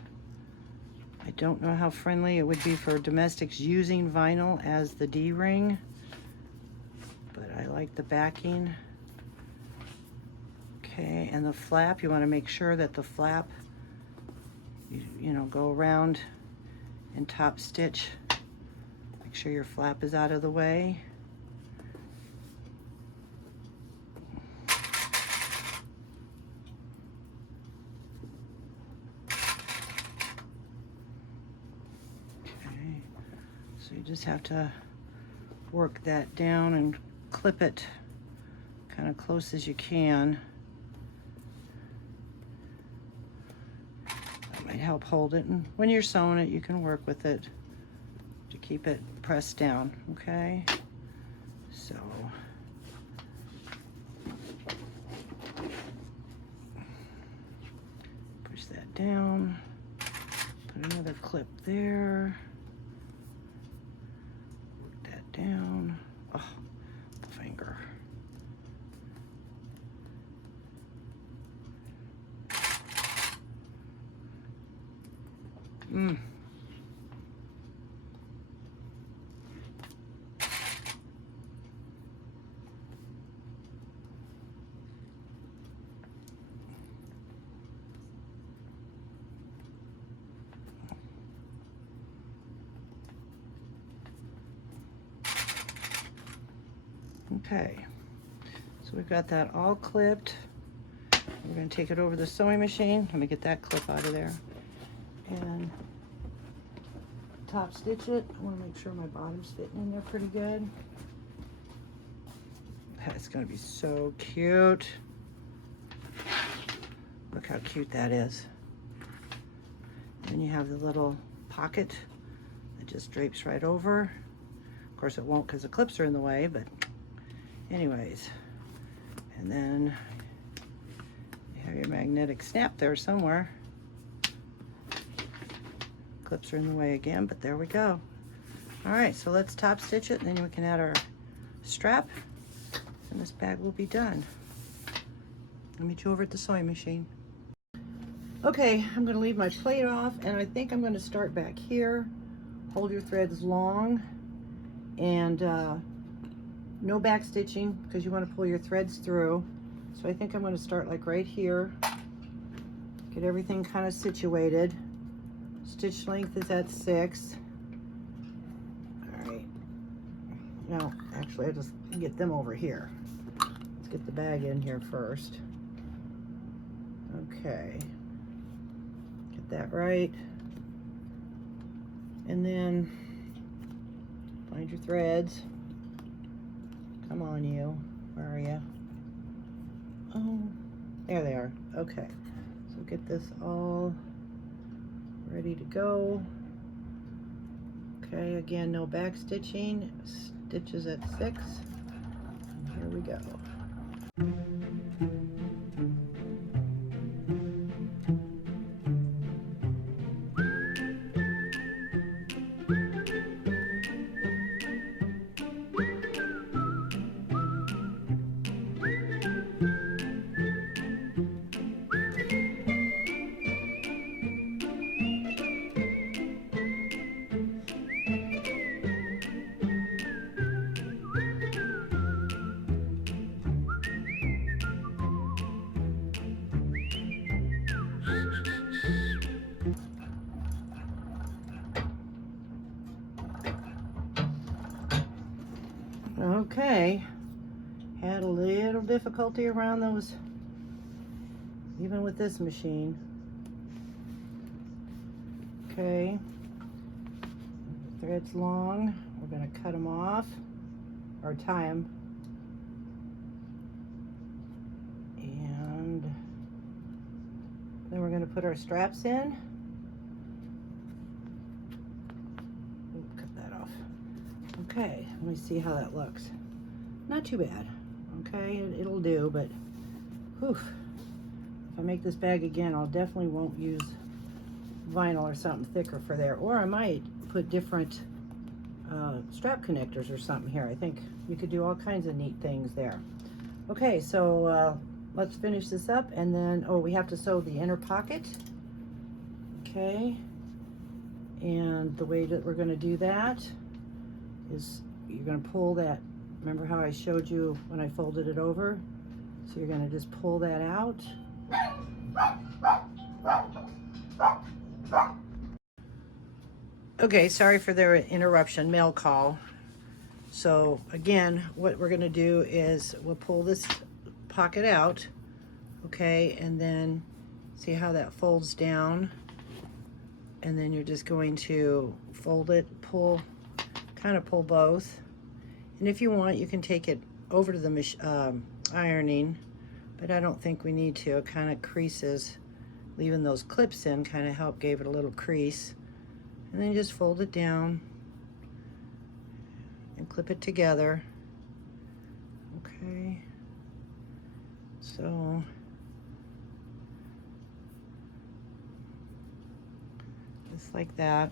I don't know how friendly it would be for domestics using vinyl as the D-ring, but I like the backing. Okay, and the flap, you want to make sure that the flap, you know, go around and top stitch. Make sure your flap is out of the way. So you just have to work that down and clip it kind of close as you can. That might help hold it. And when you're sewing it, you can work with it to keep it pressed down, okay? So push that down, put another clip there. Down. Oh, the finger. Okay, so we've got that all clipped. We're going to take it over the sewing machine. Let me get that clip out of there and top stitch it. I want to make sure my bottom's fitting in there pretty good. That's going to be so cute. Look how cute that is. Then you have the little pocket that just drapes right over. Of course it won't because the clips are in the way, but anyways. And then you have your magnetic snap there somewhere. Clips are in the way again, but there we go. All right, so let's top stitch it, and then we can add our strap, and this bag will be done. I'll meet you over at the sewing machine. Okay, I'm gonna leave my plate off, and I think I'm gonna start back here. Hold your threads long, and no back stitching because you want to pull your threads through. So I think I'm going to start like right here. Get everything kind of situated. Stitch length is at 6. All right. No, actually I just get them over here. Let's get the bag in here first. Okay. Get that right. And then find your threads. Come on, you. Where are you? Oh, there they are. Okay. So get this all ready to go. Okay, again, no back stitching. Stitches at 6. And here we go. Okay, had a little difficulty around those, even with this machine. Okay, thread's long, we're going to cut them off, or tie them. And then we're going to put our straps in. Cut that off. Okay, let me see how that looks. Not too bad. Okay, it'll do, but whew, if I make this bag again, I'll definitely won't use vinyl or something thicker for there, or I might put different strap connectors or something here. I think you could do all kinds of neat things there. Okay, so let's finish this up, and then, oh, we have to sew the inner pocket. Okay, and the way that we're going to do that is you're going to pull that, remember how I showed you when I folded it over? So you're going to just pull that out. Okay, sorry for the interruption, mail call. So again, what we're going to do is we'll pull this pocket out, okay, and then see how that folds down, and then you're just going to fold it, pull, kind of pull both, and if you want you can take it over to the ironing, but I don't think we need to. It kind of creases, leaving those clips in kind of gave it a little crease, and then just fold it down and clip it together. Okay, so just like that.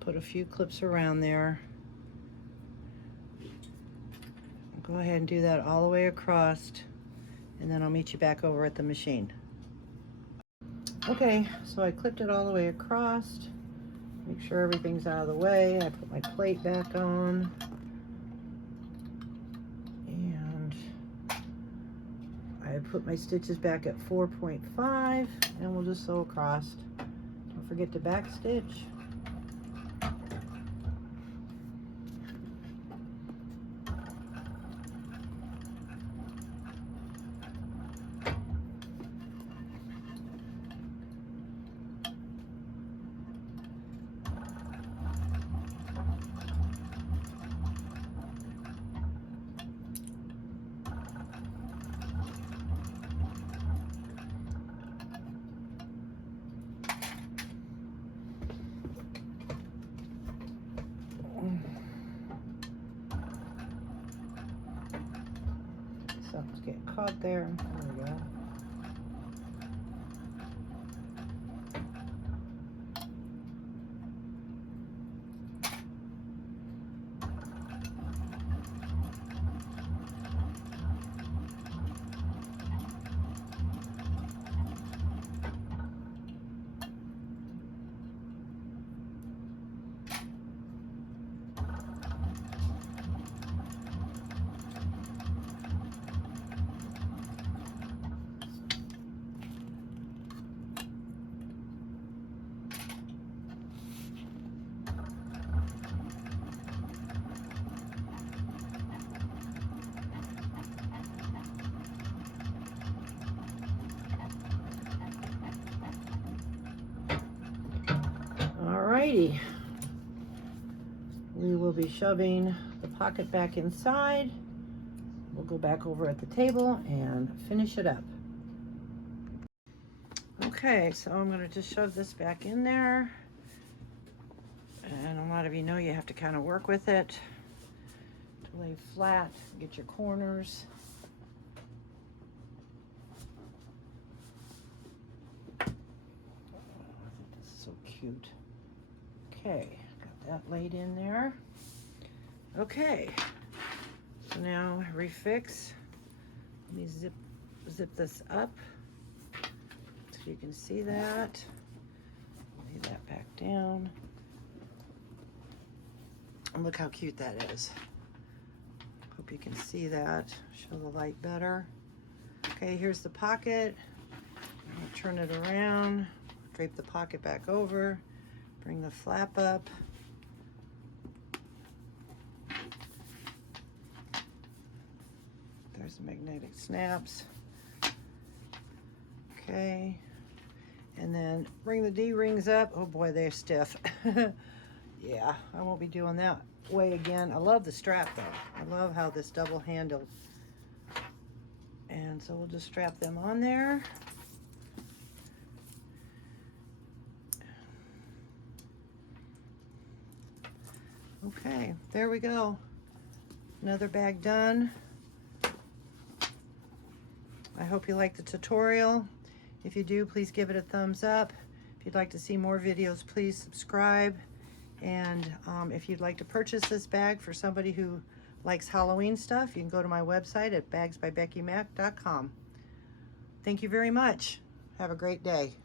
Put a few clips around there. Go ahead and do that all the way across, and then I'll meet you back over at the machine. Okay, so I clipped it all the way across. Make sure everything's out of the way. I put my plate back on. And I put my stitches back at 4.5, and we'll just sew across. Don't forget to back stitch. Something's getting caught there. There we go. Alrighty, we will be shoving the pocket back inside. We'll go back over at the table and finish it up. Okay, so I'm going to just shove this back in there, and a lot of you know you have to kind of work with it to lay flat, get your corners. Oh, I think this is so cute. Okay, got that laid in there. Okay, so now refix. Let me zip this up so you can see that. Lay that back down. And look how cute that is. Hope you can see that. Show the light better. Okay, here's the pocket. I'll turn it around, drape the pocket back over. Bring the flap up. There's the magnetic snaps. Okay. And then bring the D-rings up. Oh boy, they're stiff. Yeah, I won't be doing that way again. I love the strap though. I love how this double handled. And so we'll just strap them on there. Okay, there we go. Another bag done. I hope you liked the tutorial. If you do, please give it a thumbs up. If you'd like to see more videos, please subscribe. And if you'd like to purchase this bag for somebody who likes Halloween stuff, you can go to my website at bagsbybeckymac.com. Thank you very much. Have a great day.